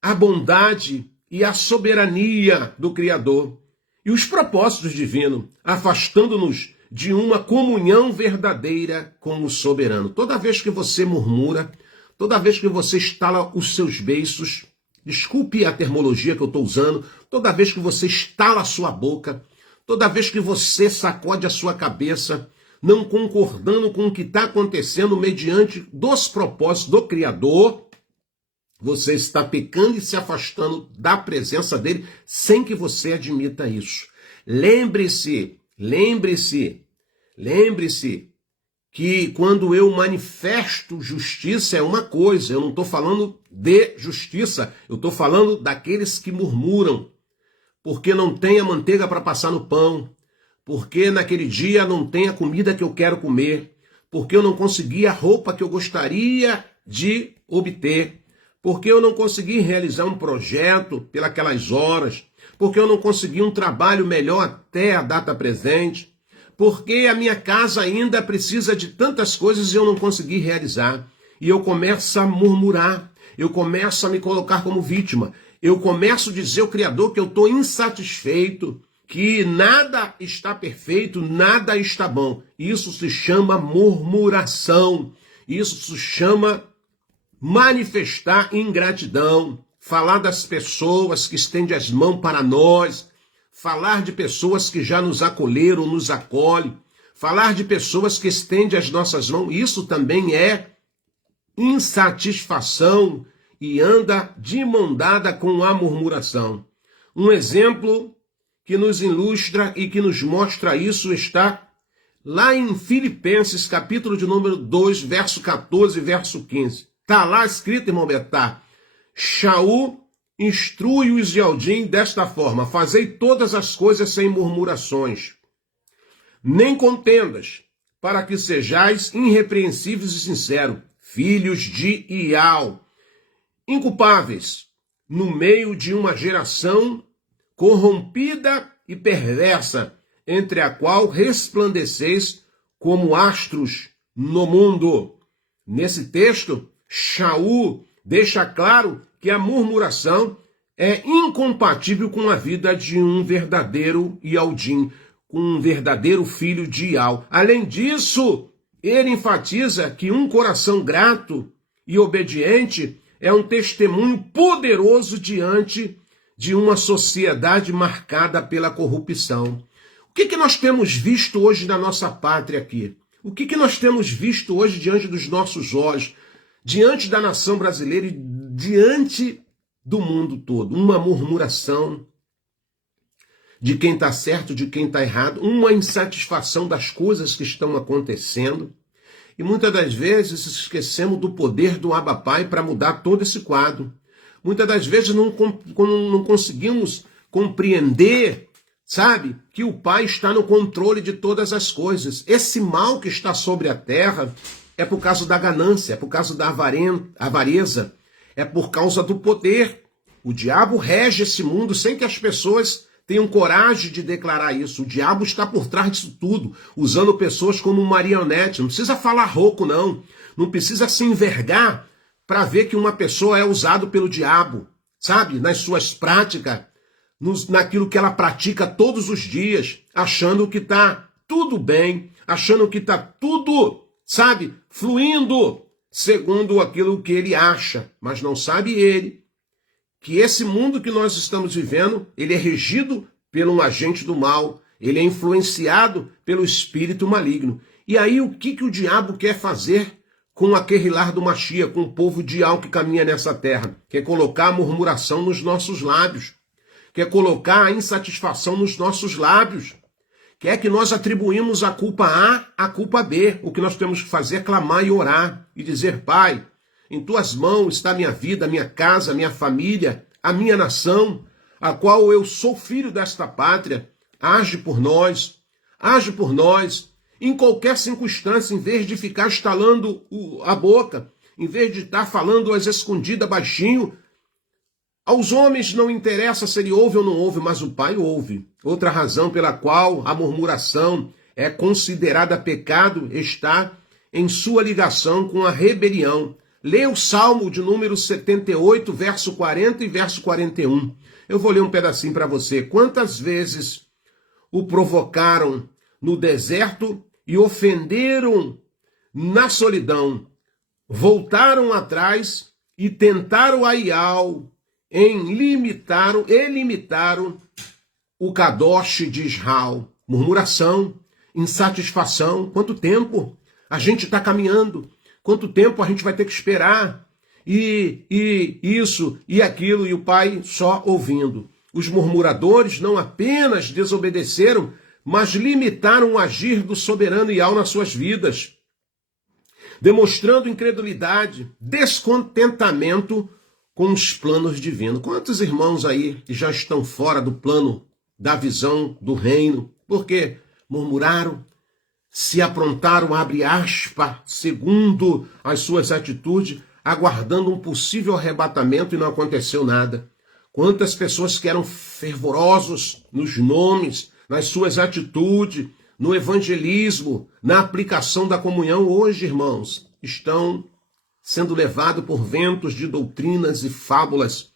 a bondade e a soberania do Criador e os propósitos divinos, afastando-nos de uma comunhão verdadeira com o soberano. Toda vez que você murmura, toda vez que você estala os seus beiços, desculpe a terminologia que eu estou usando, toda vez que você estala a sua boca, toda vez que você sacode a sua cabeça, não concordando com o que está acontecendo mediante dos propósitos do Criador, você está pecando e se afastando da presença dele sem que você admita isso. Lembre-se que quando eu manifesto justiça é uma coisa, eu não estou falando de justiça, eu estou falando daqueles que murmuram, porque não tem a manteiga para passar no pão, porque naquele dia não tem a comida que eu quero comer, porque eu não consegui a roupa que eu gostaria de obter, porque eu não consegui realizar um projeto pelas horas, porque eu não consegui um trabalho melhor até a data presente, porque a minha casa ainda precisa de tantas coisas e eu não consegui realizar. E eu começo a murmurar, eu começo a me colocar como vítima, eu começo a dizer ao Criador que eu estou insatisfeito, que nada está perfeito, nada está bom. Isso se chama murmuração. Isso se chama manifestar ingratidão. Falar das pessoas que estendem as mãos para nós. Falar de pessoas que já nos acolheram, nos acolhem. Falar de pessoas que estendem as nossas mãos. Isso também é insatisfação e anda de mão dada com a murmuração. Um exemplo que nos ilustra e que nos mostra isso está lá em Filipenses, capítulo de número 2, verso 14 e verso 15. Está lá escrito, irmão Betá, Shaul instrui-os de Aldim desta forma, fazei todas as coisas sem murmurações, nem contendas, para que sejais irrepreensíveis e sinceros, filhos de Ial, inculpáveis, no meio de uma geração corrompida e perversa, entre a qual resplandeceis como astros no mundo. Nesse texto, Shaul deixa claro que a murmuração é incompatível com a vida de um verdadeiro Ialdim, com um verdadeiro filho de Ial. Além disso, ele enfatiza que um coração grato e obediente é um testemunho poderoso diante de uma sociedade marcada pela corrupção. O que nós temos visto hoje na nossa pátria aqui? O que nós temos visto hoje diante dos nossos olhos, diante da nação brasileira e diante do mundo todo? Uma murmuração de quem está certo, de quem está errado, uma insatisfação das coisas que estão acontecendo. E muitas das vezes esquecemos do poder do Abba Pai para mudar todo esse quadro. Muitas das vezes não conseguimos compreender, sabe, que o Pai está no controle de todas as coisas. Esse mal que está sobre a terra é por causa da ganância, é por causa da avareza, é por causa do poder. O diabo rege esse mundo sem que as pessoas tenham coragem de declarar isso. O diabo está por trás disso tudo, usando pessoas como marionete. Não precisa falar rouco, não. Não precisa se envergar para ver que uma pessoa é usada pelo diabo, sabe? Nas suas práticas, naquilo que ela pratica todos os dias, achando que está tudo bem, achando que está tudo, sabe, fluindo segundo aquilo que ele acha. Mas não sabe ele que esse mundo que nós estamos vivendo, ele é regido por um agente do mal, ele é influenciado pelo espírito maligno. E aí o que o diabo quer fazer com aquele lar do Mashiach, com o povo de Ial que caminha nessa terra? Quer colocar a murmuração nos nossos lábios, quer colocar a insatisfação nos nossos lábios, quer que nós atribuímos a culpa A à culpa B. O que nós temos que fazer é clamar e orar e dizer: Pai, em tuas mãos está a minha vida, a minha casa, a minha família, a minha nação, a qual eu sou filho desta pátria. Age por nós, em qualquer circunstância, em vez de ficar estalando a boca, em vez de estar falando às escondidas baixinho. Aos homens não interessa se ele ouve ou não ouve, mas o Pai ouve. Outra razão pela qual a murmuração é considerada pecado está em sua ligação com a rebelião. Leia o Salmo de número 78, verso 40 e verso 41. Eu vou ler um pedacinho para você. Quantas vezes o provocaram no deserto e ofenderam na solidão, voltaram atrás e tentaram a Ial, limitaram o Kadosh de Israel. Murmuração, insatisfação. Quanto tempo a gente está caminhando? Quanto tempo a gente vai ter que esperar? E isso e aquilo, e o Pai só ouvindo. Os murmuradores não apenas desobedeceram, mas limitaram o agir do soberano Ial nas suas vidas, demonstrando incredulidade, descontentamento com os planos divinos. Quantos irmãos aí já estão fora do plano, da visão do reino? Porque murmuraram, se aprontaram, abre aspas, segundo as suas atitudes, aguardando um possível arrebatamento, e não aconteceu nada. Quantas pessoas que eram fervorosos nos nomes, nas suas atitudes, no evangelismo, na aplicação da comunhão, hoje, irmãos, estão sendo levados por ventos de doutrinas e fábulas,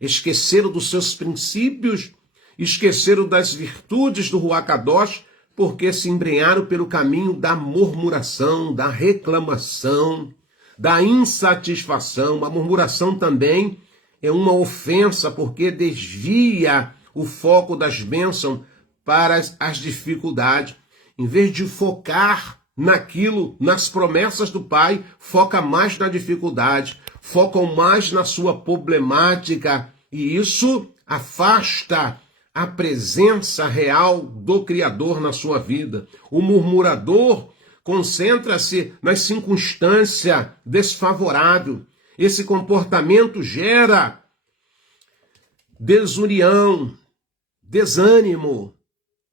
esqueceram dos seus princípios esqueceram das virtudes do Ruach Kadosh, porque se embrenharam pelo caminho da murmuração, da reclamação, da insatisfação. A murmuração também é uma ofensa, porque desvia o foco das bênçãos para as dificuldades. Em vez de focar naquilo, nas promessas do Pai, foca mais na dificuldade, focam mais na sua problemática, e isso afasta a presença real do Criador na sua vida. O murmurador concentra-se nas circunstâncias desfavoráveis. Esse comportamento gera desunião, desânimo,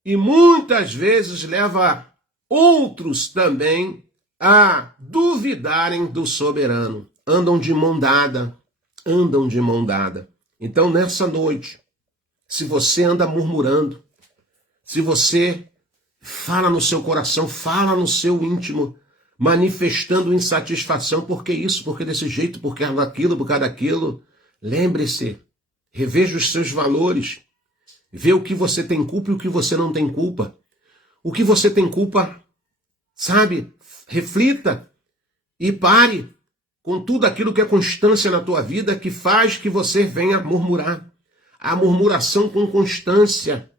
e muitas vezes leva outros também a duvidarem do soberano. Andam de mão dada, andam de mão dada. Então, nessa noite, se você anda murmurando, se você fala no seu coração, fala no seu íntimo, manifestando insatisfação, por que isso, por que desse jeito, por causa daquilo, por causa daquilo, lembre-se, reveja os seus valores, vê o que você tem culpa e o que você não tem culpa. O que você tem culpa, sabe, reflita e pare com tudo aquilo que é constância na tua vida que faz que você venha murmurar. A murmuração com constância,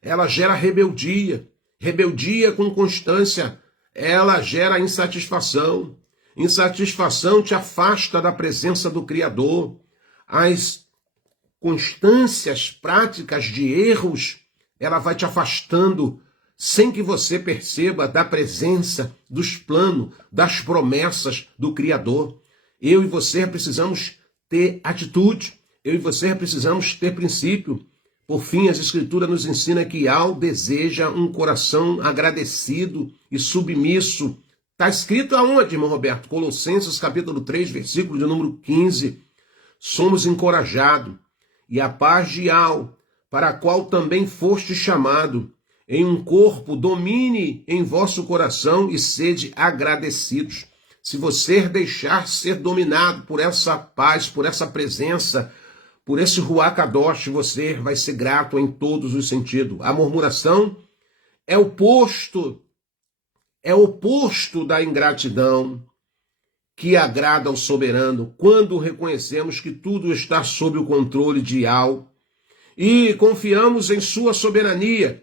ela gera rebeldia. Rebeldia com constância, ela gera insatisfação. Insatisfação te afasta da presença do Criador. As constâncias práticas de erros, ela vai te afastando sem que você perceba da presença, dos planos, das promessas do Criador. Eu e você precisamos ter atitude. Eu e você precisamos ter princípio. Por fim, as Escrituras nos ensinam que Al deseja um coração agradecido e submisso. Está escrito aonde, irmão Roberto? Colossenses capítulo 3, versículo de número 15. Somos encorajados, e a paz de Al, para a qual também foste chamado, em um corpo domine em vosso coração e sede agradecidos. Se você deixar ser dominado por essa paz, por essa presença, por esse Ruach Kadosh, você vai ser grato em todos os sentidos. A murmuração é o oposto da ingratidão que agrada ao soberano, quando reconhecemos que tudo está sob o controle de Al e confiamos em sua soberania.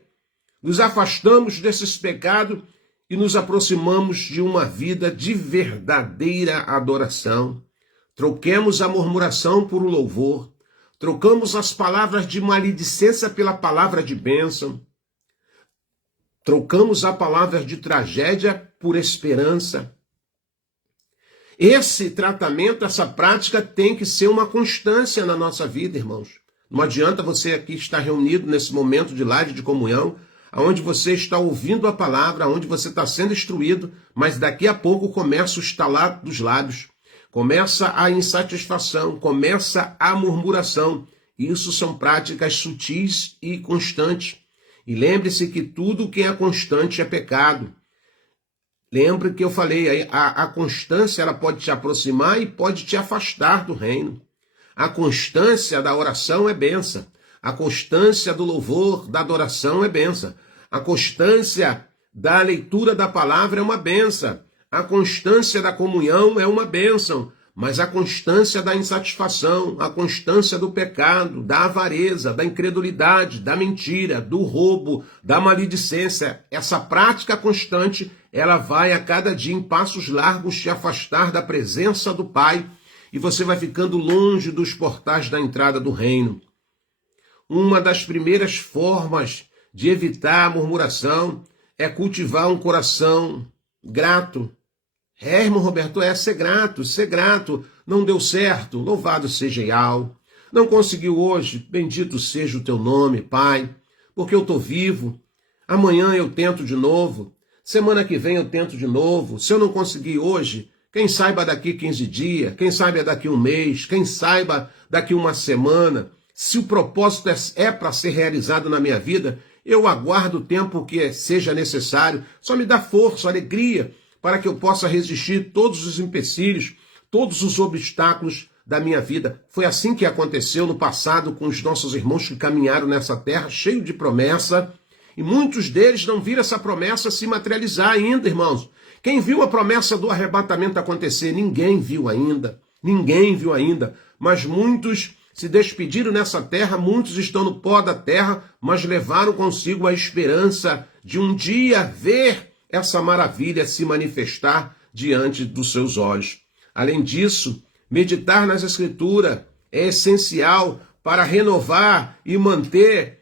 Nos afastamos desses pecados e nos aproximamos de uma vida de verdadeira adoração. Troquemos a murmuração por um louvor. Trocamos as palavras de maledicência pela palavra de bênção. Trocamos a palavra de tragédia por esperança. Esse tratamento, essa prática tem que ser uma constância na nossa vida, irmãos. Não adianta você aqui estar reunido nesse momento de live de comunhão, onde você está ouvindo a palavra, onde você está sendo instruído, mas daqui a pouco começa o estalar dos lábios, começa a insatisfação, começa a murmuração. Isso são práticas sutis e constantes. E lembre-se que tudo que é constante é pecado. Lembre que eu falei, a constância ela pode te aproximar e pode te afastar do reino. A constância da oração é bênção. A constância do louvor, da adoração é bênção. A constância da leitura da palavra é uma bênção. A constância da comunhão é uma bênção. Mas a constância da insatisfação, a constância do pecado, da avareza, da incredulidade, da mentira, do roubo, da maledicência, essa prática constante, ela vai a cada dia em passos largos te afastar da presença do Pai e você vai ficando longe dos portais da entrada do reino. Uma das primeiras formas de evitar a murmuração é cultivar um coração grato. Irmão Roberto, ser grato, não deu certo, louvado seja Yahweh. Não conseguiu hoje, bendito seja o teu nome, Pai, porque eu estou vivo. Amanhã eu tento de novo, semana que vem eu tento de novo. Se eu não conseguir hoje, quem saiba daqui 15 dias, quem saiba daqui um mês, quem saiba daqui uma semana. Se o propósito é para ser realizado na minha vida, eu aguardo o tempo que seja necessário. Só me dá força, alegria, para que eu possa resistir todos os empecilhos, todos os obstáculos da minha vida. Foi assim que aconteceu no passado com os nossos irmãos que caminharam nessa terra, cheio de promessa, e muitos deles não viram essa promessa se materializar ainda, irmãos. Quem viu a promessa do arrebatamento acontecer? Ninguém viu ainda. Ninguém viu ainda. Mas muitos se despediram nessa terra, muitos estão no pó da terra, mas levaram consigo a esperança de um dia ver essa maravilha se manifestar diante dos seus olhos. Além disso, meditar nas Escrituras é essencial para renovar e manter,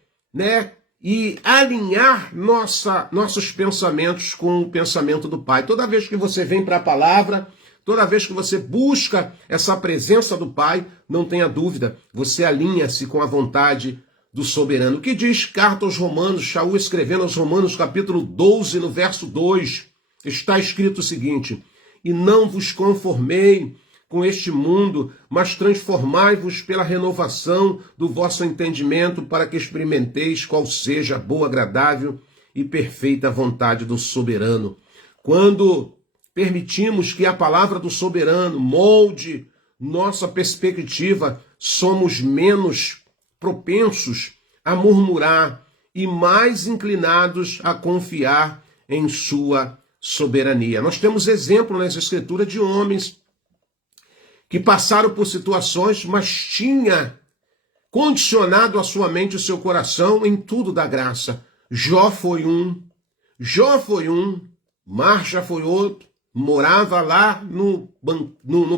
e alinhar nossos pensamentos com o pensamento do Pai. Toda vez que você vem para a palavra, toda vez que você busca essa presença do Pai, não tenha dúvida, você alinha-se com a vontade do soberano. O que diz carta aos Romanos, Shaul escrevendo aos Romanos, capítulo 12, no verso 2, está escrito o seguinte: e não vos conformei com este mundo, mas transformai-vos pela renovação do vosso entendimento, para que experimenteis qual seja a boa, agradável e perfeita vontade do soberano. Quando permitimos que a palavra do soberano molde nossa perspectiva, somos menos propensos a murmurar e mais inclinados a confiar em sua soberania. Nós temos exemplo nas Escrituras de homens que passaram por situações, mas tinha condicionado a sua mente e o seu coração em tudo da graça. Jó foi um, Marcha foi outro, morava lá no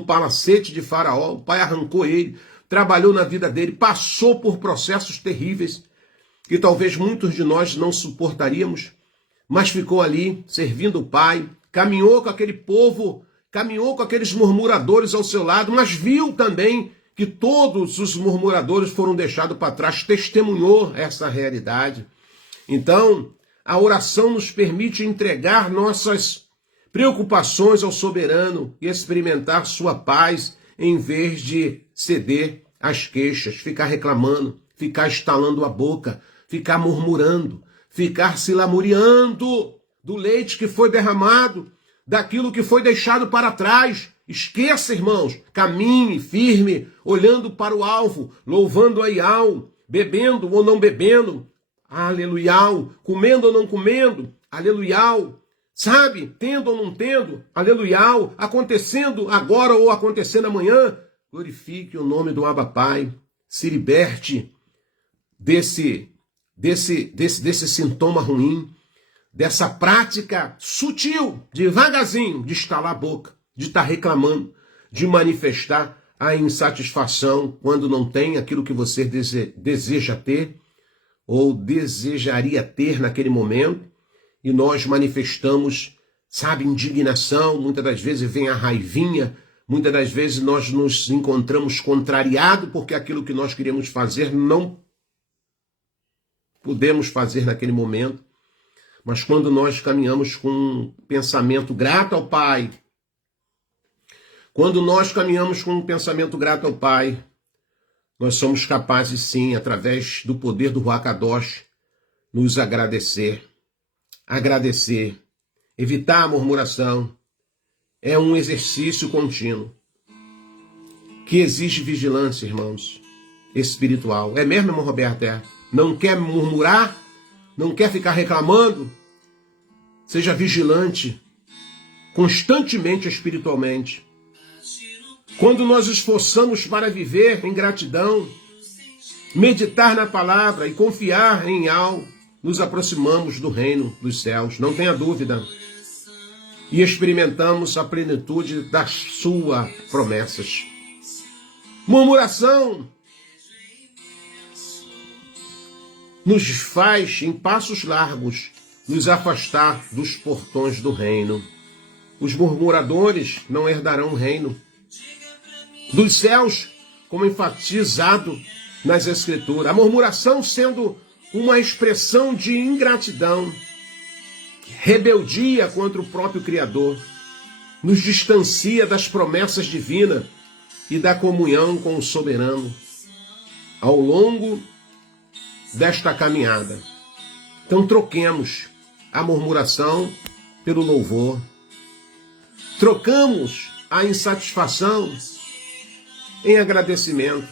palacete de Faraó, o pai arrancou ele, trabalhou na vida dele, passou por processos terríveis, que talvez muitos de nós não suportaríamos, mas ficou ali, servindo o pai, caminhou com aquele povo, caminhou com aqueles murmuradores ao seu lado, mas viu também que todos os murmuradores foram deixados para trás, testemunhou essa realidade. Então, a oração nos permite entregar nossas preocupações ao soberano e experimentar sua paz, em vez de ceder às queixas, ficar reclamando, ficar estalando a boca, ficar murmurando, ficar se lamuriando do leite que foi derramado, daquilo que foi deixado para trás. Esqueça, irmãos, caminhe firme, olhando para o alvo, louvando a Yahweh, bebendo ou não bebendo, aleluia, comendo ou não comendo, aleluia, sabe, tendo ou não tendo, aleluia, acontecendo agora ou acontecendo amanhã, glorifique o nome do Abba Pai, se liberte desse sintoma ruim, dessa prática sutil, devagarzinho, de estalar a boca, de estar reclamando, de manifestar a insatisfação quando não tem aquilo que você deseja ter ou desejaria ter naquele momento, e nós manifestamos, sabe, indignação, muitas das vezes vem a raivinha, muitas das vezes nós nos encontramos contrariados porque aquilo que nós queríamos fazer não pudemos fazer naquele momento. Mas quando nós caminhamos com um pensamento grato ao Pai, quando nós caminhamos com um pensamento grato ao Pai, nós somos capazes sim, através do poder do Ruach Kadosh, nos agradecer, evitar a murmuração. É um exercício contínuo que exige vigilância, irmãos, espiritual. É mesmo, irmão Roberto? Não quer murmurar? Não quer ficar reclamando? Seja vigilante, constantemente espiritualmente. Quando nós esforçamos para viver em gratidão, meditar na palavra e confiar em algo, nos aproximamos do reino dos céus, não tenha dúvida. E experimentamos a plenitude das suas promessas. Murmuração nos faz, em passos largos, nos afastar dos portões do reino. Os murmuradores não herdarão o reino dos céus, como enfatizado nas Escrituras. A murmuração sendo uma expressão de ingratidão, rebeldia contra o próprio Criador, nos distancia das promessas divinas e da comunhão com o soberano ao longo desta caminhada. Então troquemos a murmuração pelo louvor. Trocamos a insatisfação em agradecimento.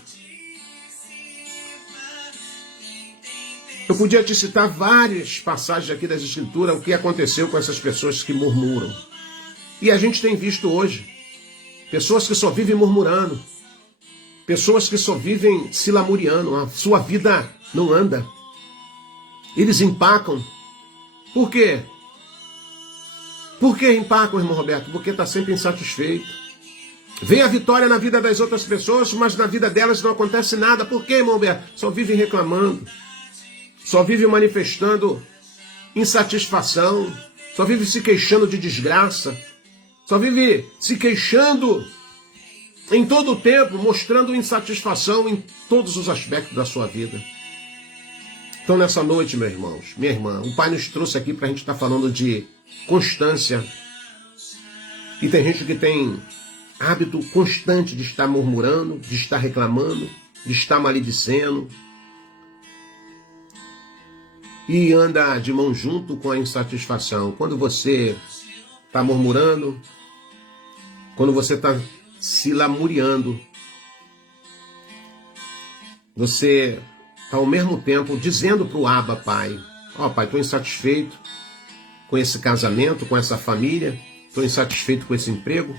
Eu podia te citar várias passagens aqui das Escrituras, o que aconteceu com essas pessoas que murmuram. E a gente tem visto hoje pessoas que só vivem murmurando, pessoas que só vivem se lamuriando, a sua vida não anda. Eles empacam. Por quê? Por que empacam, irmão Roberto? Porque está sempre insatisfeito. Vem a vitória na vida das outras pessoas, mas na vida delas não acontece nada. Por quê, irmão Roberto? Só vivem reclamando. Só vivem manifestando insatisfação. Só vivem se queixando de desgraça. Só vive se queixando em todo o tempo, mostrando insatisfação em todos os aspectos da sua vida. Então, nessa noite, meus irmãos, minha irmã, o Pai nos trouxe aqui para a gente estar falando de constância. E tem gente que tem hábito constante de estar murmurando, de estar reclamando, de estar maledicendo. E anda de mão junto com a insatisfação. Quando você está murmurando, quando você está se lamuriando, você está ao mesmo tempo dizendo para o Abba, Pai, ó Pai, estou insatisfeito com esse casamento, com essa família, estou insatisfeito com esse emprego,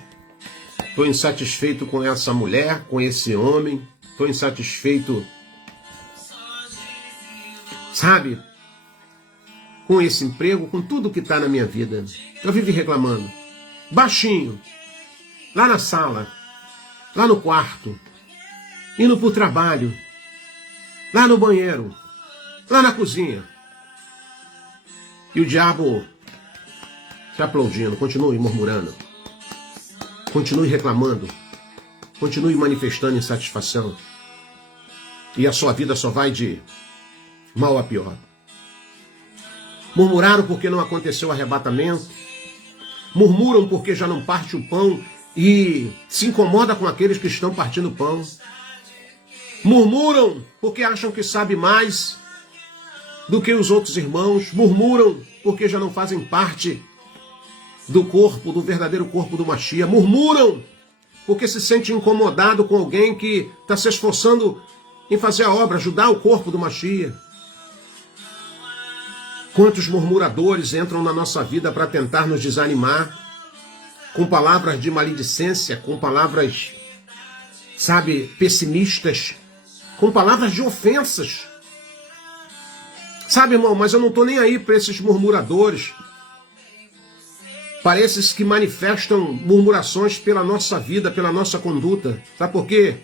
estou insatisfeito com essa mulher, com esse homem, estou insatisfeito, sabe, com esse emprego, com tudo que está na minha vida. Eu vivo reclamando, baixinho, lá na sala, lá no quarto, indo para o trabalho, lá no banheiro, lá na cozinha. E o diabo te aplaudindo, continue murmurando, continue reclamando, continue manifestando insatisfação. E a sua vida só vai de mal a pior. Murmuraram porque não aconteceu o arrebatamento. Murmuram porque já não parte o pão e se incomoda com aqueles que estão partindo o pão. Murmuram porque acham que sabe mais do que os outros irmãos. Murmuram porque já não fazem parte do corpo, do verdadeiro corpo do Mashiach. Murmuram porque se sente incomodado com alguém que está se esforçando em fazer a obra, ajudar o corpo do Mashiach. Quantos murmuradores entram na nossa vida para tentar nos desanimar, com palavras de maledicência, com palavras, sabe, pessimistas, com palavras de ofensas. Sabe, irmão, mas eu não estou nem aí para esses murmuradores, para esses que manifestam murmurações pela nossa vida, pela nossa conduta. Sabe por quê?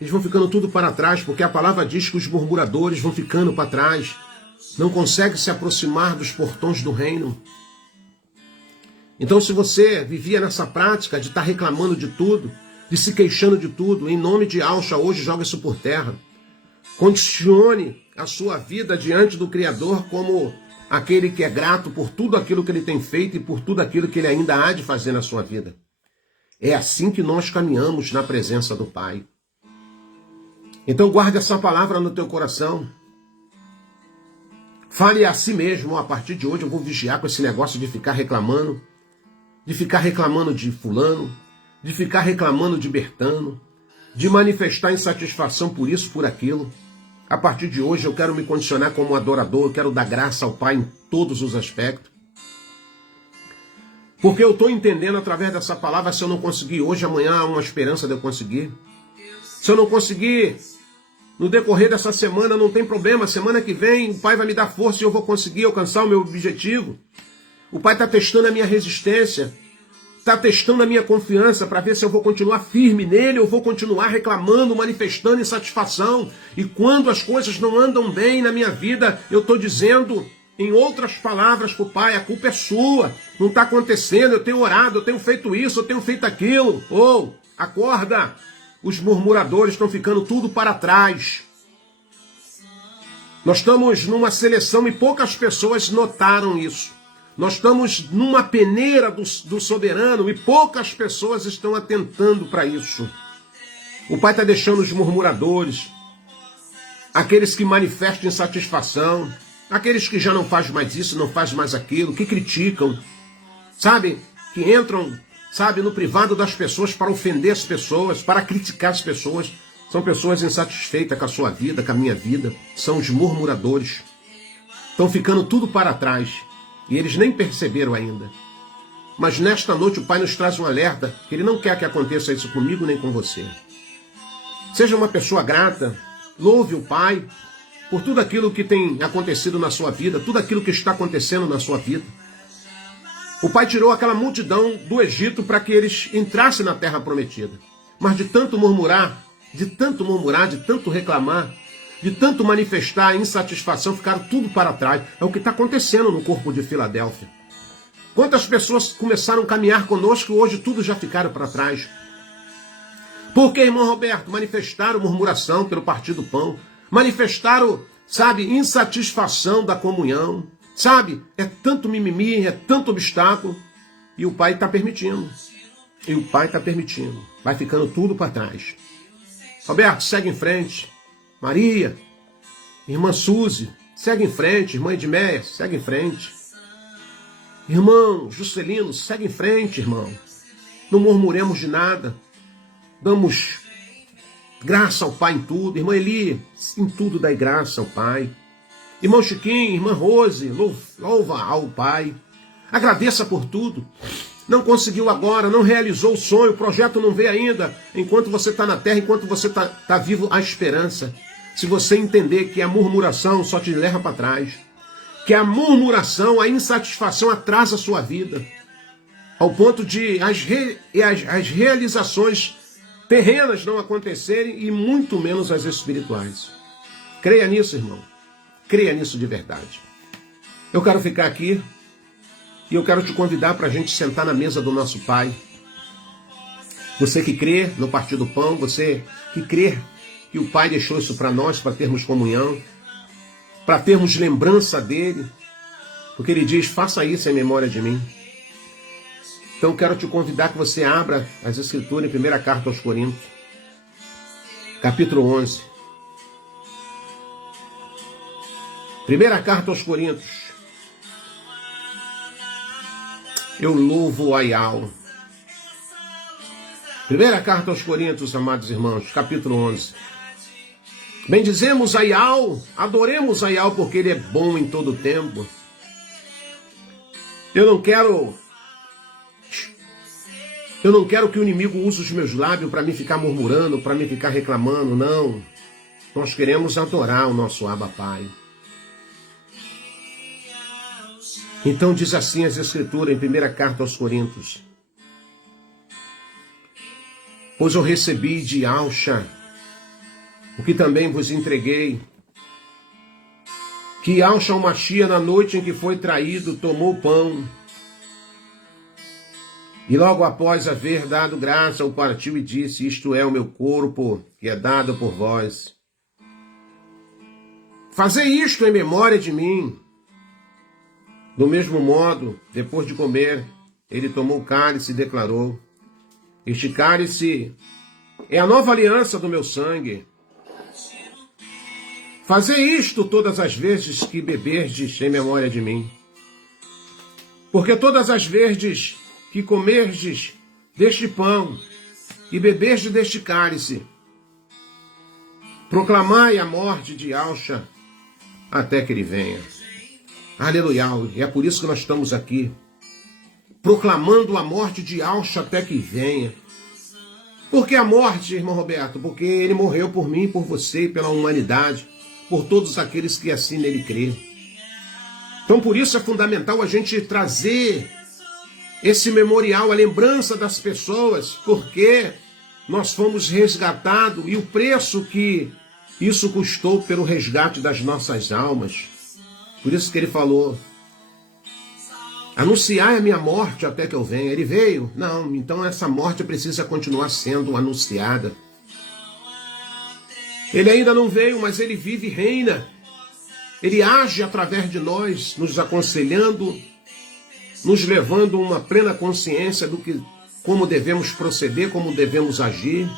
Eles vão ficando tudo para trás, porque a palavra diz que os murmuradores vão ficando para trás. Não consegue se aproximar dos portões do reino. Então, se você vivia nessa prática de estar reclamando de tudo, de se queixando de tudo, em nome de Alcha, hoje joga isso por terra. Condicione a sua vida diante do Criador como aquele que é grato por tudo aquilo que ele tem feito e por tudo aquilo que ele ainda há de fazer na sua vida. É assim que nós caminhamos na presença do Pai. Então, guarde essa palavra no teu coração. Fale a si mesmo, a partir de hoje eu vou vigiar com esse negócio de ficar reclamando de fulano, de ficar reclamando de Bertano, de manifestar insatisfação por isso, por aquilo. A partir de hoje eu quero me condicionar como adorador, eu quero dar graça ao Pai em todos os aspectos. Porque eu estou entendendo através dessa palavra, se eu não conseguir hoje, amanhã há uma esperança de eu conseguir. Se eu não conseguir no decorrer dessa semana, não tem problema. Semana que vem o Pai vai me dar força e eu vou conseguir alcançar o meu objetivo. O Pai está testando a minha resistência, está testando a minha confiança para ver se eu vou continuar firme nele ou vou continuar reclamando, manifestando insatisfação. E quando as coisas não andam bem na minha vida, eu estou dizendo, em outras palavras para o Pai, a culpa é sua, não está acontecendo, eu tenho orado, eu tenho feito isso, eu tenho feito aquilo. Ou, acorda! Os murmuradores estão ficando tudo para trás. Nós estamos numa seleção e poucas pessoas notaram isso. Nós estamos numa peneira do soberano e poucas pessoas estão atentando para isso. O Pai está deixando os murmuradores, aqueles que manifestam insatisfação, aqueles que já não fazem mais isso, não fazem mais aquilo, que criticam, sabe? Que entram sabe, no privado das pessoas para ofender as pessoas, para criticar as pessoas. São pessoas insatisfeitas com a sua vida, com a minha vida. São os murmuradores. Estão ficando tudo para trás. E eles nem perceberam ainda. Mas nesta noite o Pai nos traz um alerta que Ele não quer que aconteça isso comigo nem com você. Seja uma pessoa grata, louve o Pai por tudo aquilo que tem acontecido na sua vida, tudo aquilo que está acontecendo na sua vida. O Pai tirou aquela multidão do Egito para que eles entrassem na terra prometida. Mas de tanto murmurar, de tanto reclamar, de tanto manifestar a insatisfação, ficaram tudo para trás. É o que está acontecendo no corpo de Filadélfia. Quantas pessoas começaram a caminhar conosco e hoje tudo já ficaram para trás. Porque, irmão Roberto, manifestaram murmuração pelo partir do pão, manifestaram, sabe, insatisfação da comunhão, sabe, é tanto mimimi, é tanto obstáculo, e o Pai está permitindo. E o Pai está permitindo. Vai ficando tudo para trás. Roberto, segue em frente. Maria, irmã Suzy, segue em frente. Irmã Edmeia, segue em frente. Irmão Juscelino, segue em frente, irmão. Não murmuremos de nada. Damos graça ao Pai em tudo. Irmã Eli, em tudo dai graça ao Pai. Irmão Chiquinho, irmã Rose, louva ao Pai. Agradeça por tudo. Não conseguiu agora, não realizou o sonho, o projeto não veio ainda. Enquanto você está na terra, enquanto você está vivo, há esperança. Se você entender que a murmuração só te leva para trás, que a murmuração, a insatisfação atrasa a sua vida, ao ponto de as realizações terrenas não acontecerem e muito menos as espirituais. Creia nisso, irmão. Creia nisso de verdade. Eu quero ficar aqui e eu quero te convidar para a gente sentar na mesa do nosso Pai. Você que crê no partir do pão, você que crê que o Pai deixou isso para nós, para termos comunhão, para termos lembrança dele, porque ele diz, faça isso em memória de mim. Então quero te convidar que você abra as Escrituras em primeira carta aos Coríntios, capítulo 11. Primeira carta aos Coríntios. Eu louvo o Aial. Primeira carta aos Coríntios, amados irmãos, capítulo 11. Bendizemos Aial, adoremos Aial, porque ele é bom em todo o tempo. Eu não quero que o inimigo use os meus lábios para me ficar murmurando, para me ficar reclamando, não. Nós queremos adorar o nosso Abba Pai. Então diz assim as Escrituras em primeira carta aos Coríntios. Pois eu recebi de Alcha o que também vos entreguei, que Alcha o Machia, na noite em que foi traído, tomou pão, e logo após haver dado graça, o partiu e disse, isto é o meu corpo, que é dado por vós. Fazei isto em memória de mim. Do mesmo modo, depois de comer, ele tomou o cálice e declarou, este cálice é a nova aliança do meu sangue. Fazei isto todas as vezes que beberdes em memória de mim. Porque todas as vezes que comerdes deste pão e beberdes deste cálice, proclamai a morte de Alcha até que ele venha. Aleluia, e é por isso que nós estamos aqui, proclamando a morte de Alcha até que venha. Por que a morte, irmão Roberto? Porque ele morreu por mim, por você, pela humanidade, por todos aqueles que assim nele crê. Então por isso é fundamental a gente trazer esse memorial, a lembrança das pessoas, porque nós fomos resgatados e o preço que isso custou pelo resgate das nossas almas. Por isso que ele falou, anunciai a minha morte até que eu venha. Ele veio? Não, então essa morte precisa continuar sendo anunciada. Ele ainda não veio, mas ele vive e reina. Ele age através de nós, nos aconselhando, nos levando a uma plena consciência do que, como devemos proceder, como devemos agir.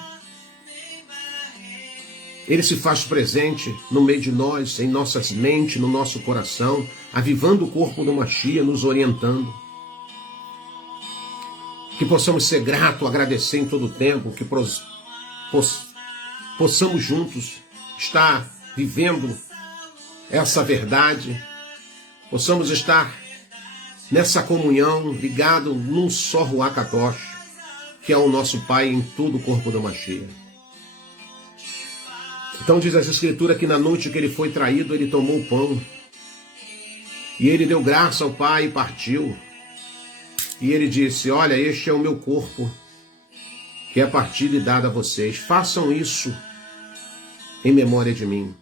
Ele se faz presente no meio de nós, em nossas mentes, no nosso coração, avivando o corpo do Machia, nos orientando. que possamos ser gratos, agradecer em todo o tempo, que possamos juntos estar vivendo essa verdade, possamos estar nessa comunhão, ligado num só Ruach Kadosh, que é o nosso Pai em todo o corpo da Mashiach. Então diz as Escrituras que na noite que ele foi traído, ele tomou o pão, e ele deu graça ao Pai e partiu. E ele disse: olha, este é o meu corpo, que é partido e dado a vocês. Façam isso em memória de mim.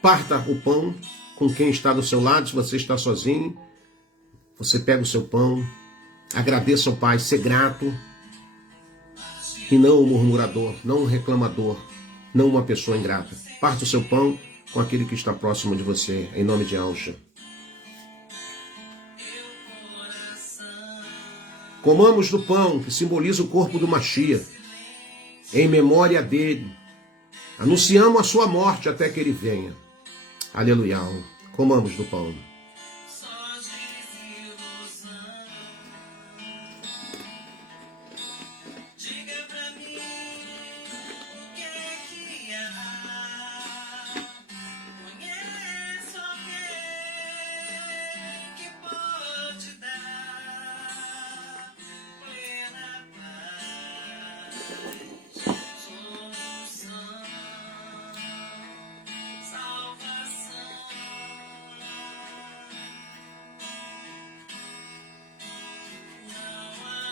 Parta o pão com quem está do seu lado. Se você está sozinho, você pega o seu pão, agradeça ao Pai, ser grato, e não um murmurador, não um reclamador, não uma pessoa ingrata. Parta o seu pão com aquele que está próximo de você, em nome de Yahushua. Comamos do pão, que simboliza o corpo do Mashiach, em memória dele. Anunciamos a sua morte até que ele venha. Aleluia. Comamos do pão.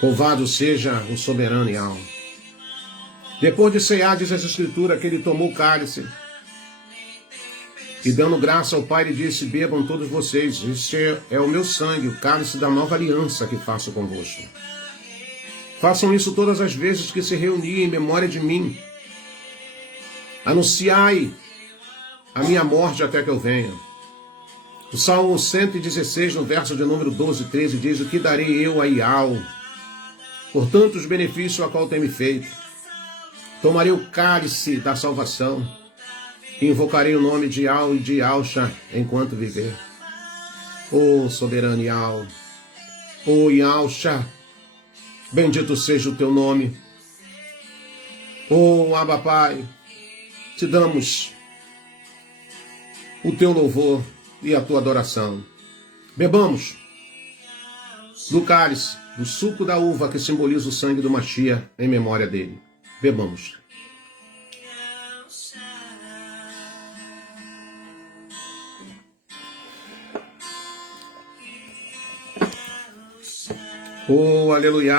Louvado seja o soberano Yahuwah. Depois de cear, diz as Escrituras que ele tomou o cálice e, dando graça ao Pai, ele disse: bebam todos vocês, este é o meu sangue, o cálice da nova aliança que faço convosco. Façam isso todas as vezes que se reunirem em memória de mim. Anunciai a minha morte até que eu venha. O Salmo 116, no verso de número 12 e 13, diz: o que darei eu a Yahuwah por tantos benefícios a qual tem me feito? Tomarei o cálice da salvação e invocarei o nome de Yahuwah e de Yahushua enquanto viver. Ó soberano Yahuwah, ó Yahushua, bendito seja o teu nome. Ó Abba Pai, te damos o teu louvor e a tua adoração. Bebamos do cálice, do suco da uva que simboliza o sangue do Mashiach em memória dele. Bebamos. Oh, aleluia!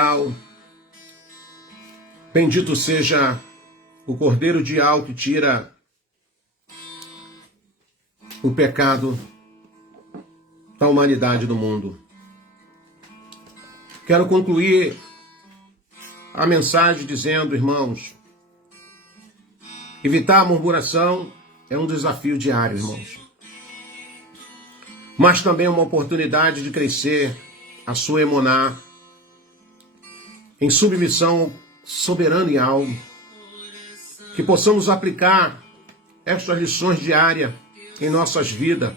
Bendito seja o Cordeiro de Yahuwah que tira o pecado da humanidade do mundo. Quero concluir a mensagem dizendo, irmãos, evitar a murmuração é um desafio diário, irmãos. Mas também é uma oportunidade de crescer a sua emuná em submissão soberana e alma. Que possamos aplicar estas lições diárias em nossas vidas,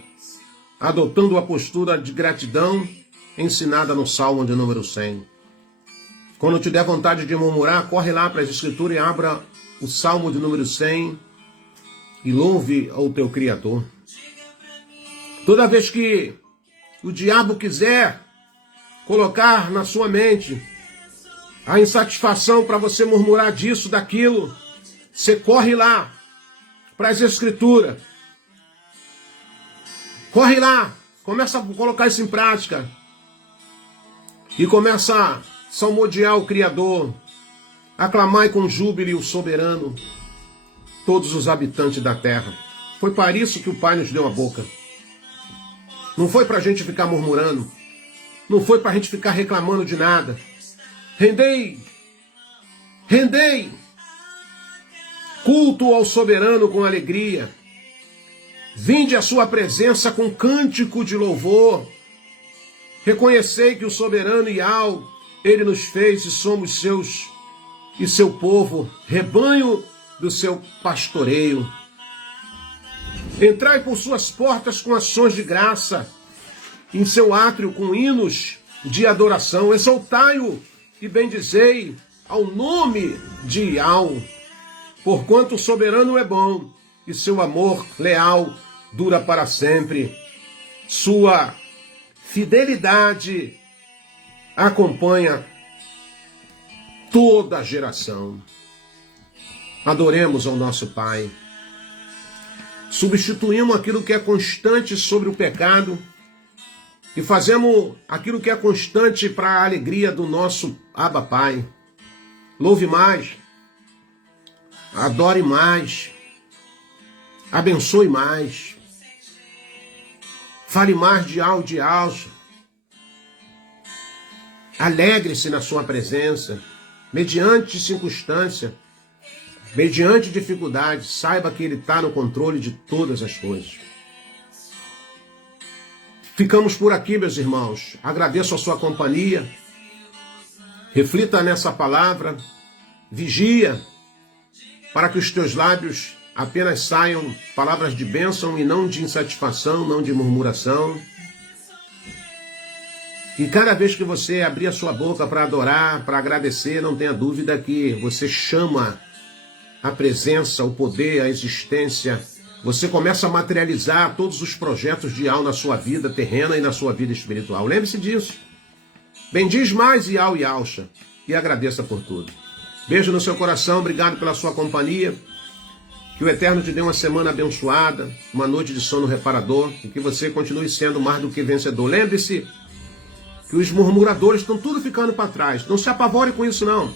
adotando a postura de gratidão ensinada no Salmo de número 100. Quando te der vontade de murmurar, corre lá para as Escrituras e abra o Salmo de número 100 e louve ao teu Criador. Toda vez que o diabo quiser colocar na sua mente a insatisfação para você murmurar disso, daquilo, você corre lá para as Escrituras. Corre lá, começa a colocar isso em prática. E começa a salmodiar o Criador, aclamai com júbilo o soberano, todos os habitantes da terra. Foi para isso que o Pai nos deu a boca. Não foi para a gente ficar murmurando, não foi para a gente ficar reclamando de nada. Rendei culto ao soberano com alegria. Vinde à sua presença com cântico de louvor. Reconhecei que o soberano Yahuwah, ele nos fez e somos seus e seu povo, rebanho do seu pastoreio. Entrai por suas portas com ações de graça, em seu átrio com hinos de adoração. Exaltai-o e bendizei ao nome de Iau, porquanto o soberano é bom e seu amor leal dura para sempre. Sua fidelidade acompanha toda a geração. Adoremos ao nosso Pai. Substituímos aquilo que é constante sobre o pecado e fazemos aquilo que é constante para a alegria do nosso Abba Pai. Louve mais, adore mais, abençoe mais, fale mais de alça, alegre-se na sua presença, mediante circunstância, mediante dificuldade, saiba que Ele está no controle de todas as coisas. Ficamos por aqui, meus irmãos. Agradeço a sua companhia. Reflita nessa palavra. Vigia para que os teus lábios apenas saiam palavras de bênção e não de insatisfação, não de murmuração. E cada vez que você abrir a sua boca para adorar, para agradecer, não tenha dúvida que você chama a presença, o poder, a existência. Você começa a materializar todos os projetos de Iau na sua vida terrena e na sua vida espiritual. Lembre-se disso. Bendiz mais Iau e Alcha e agradeça por tudo. Beijo no seu coração, obrigado pela sua companhia. Que o Eterno te dê uma semana abençoada, uma noite de sono reparador e que você continue sendo mais do que vencedor. Lembre-se que os murmuradores estão tudo ficando para trás. Não se apavore com isso não,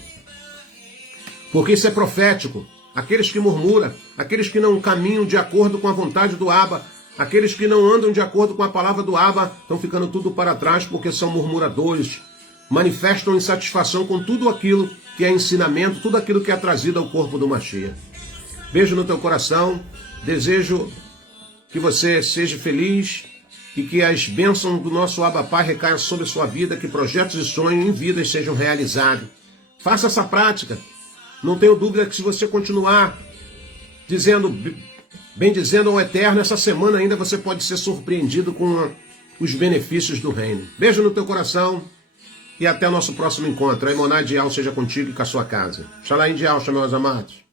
porque isso é profético. Aqueles que murmuram, aqueles que não caminham de acordo com a vontade do Abba, aqueles que não andam de acordo com a palavra do Abba, estão ficando tudo para trás porque são murmuradores, manifestam insatisfação com tudo aquilo que é ensinamento, tudo aquilo que é trazido ao corpo do Mashiach. Beijo no teu coração, desejo que você seja feliz e que as bênçãos do nosso Abba Pai recaiam sobre a sua vida, que projetos e sonhos em vidas sejam realizados. Faça essa prática. Não tenho dúvida que se você continuar bendizendo ao Eterno, essa semana ainda você pode ser surpreendido com os benefícios do reino. Beijo no teu coração e até o nosso próximo encontro. A Emonai de Iau seja contigo e com a sua casa. Shalom de Iau, meus amados.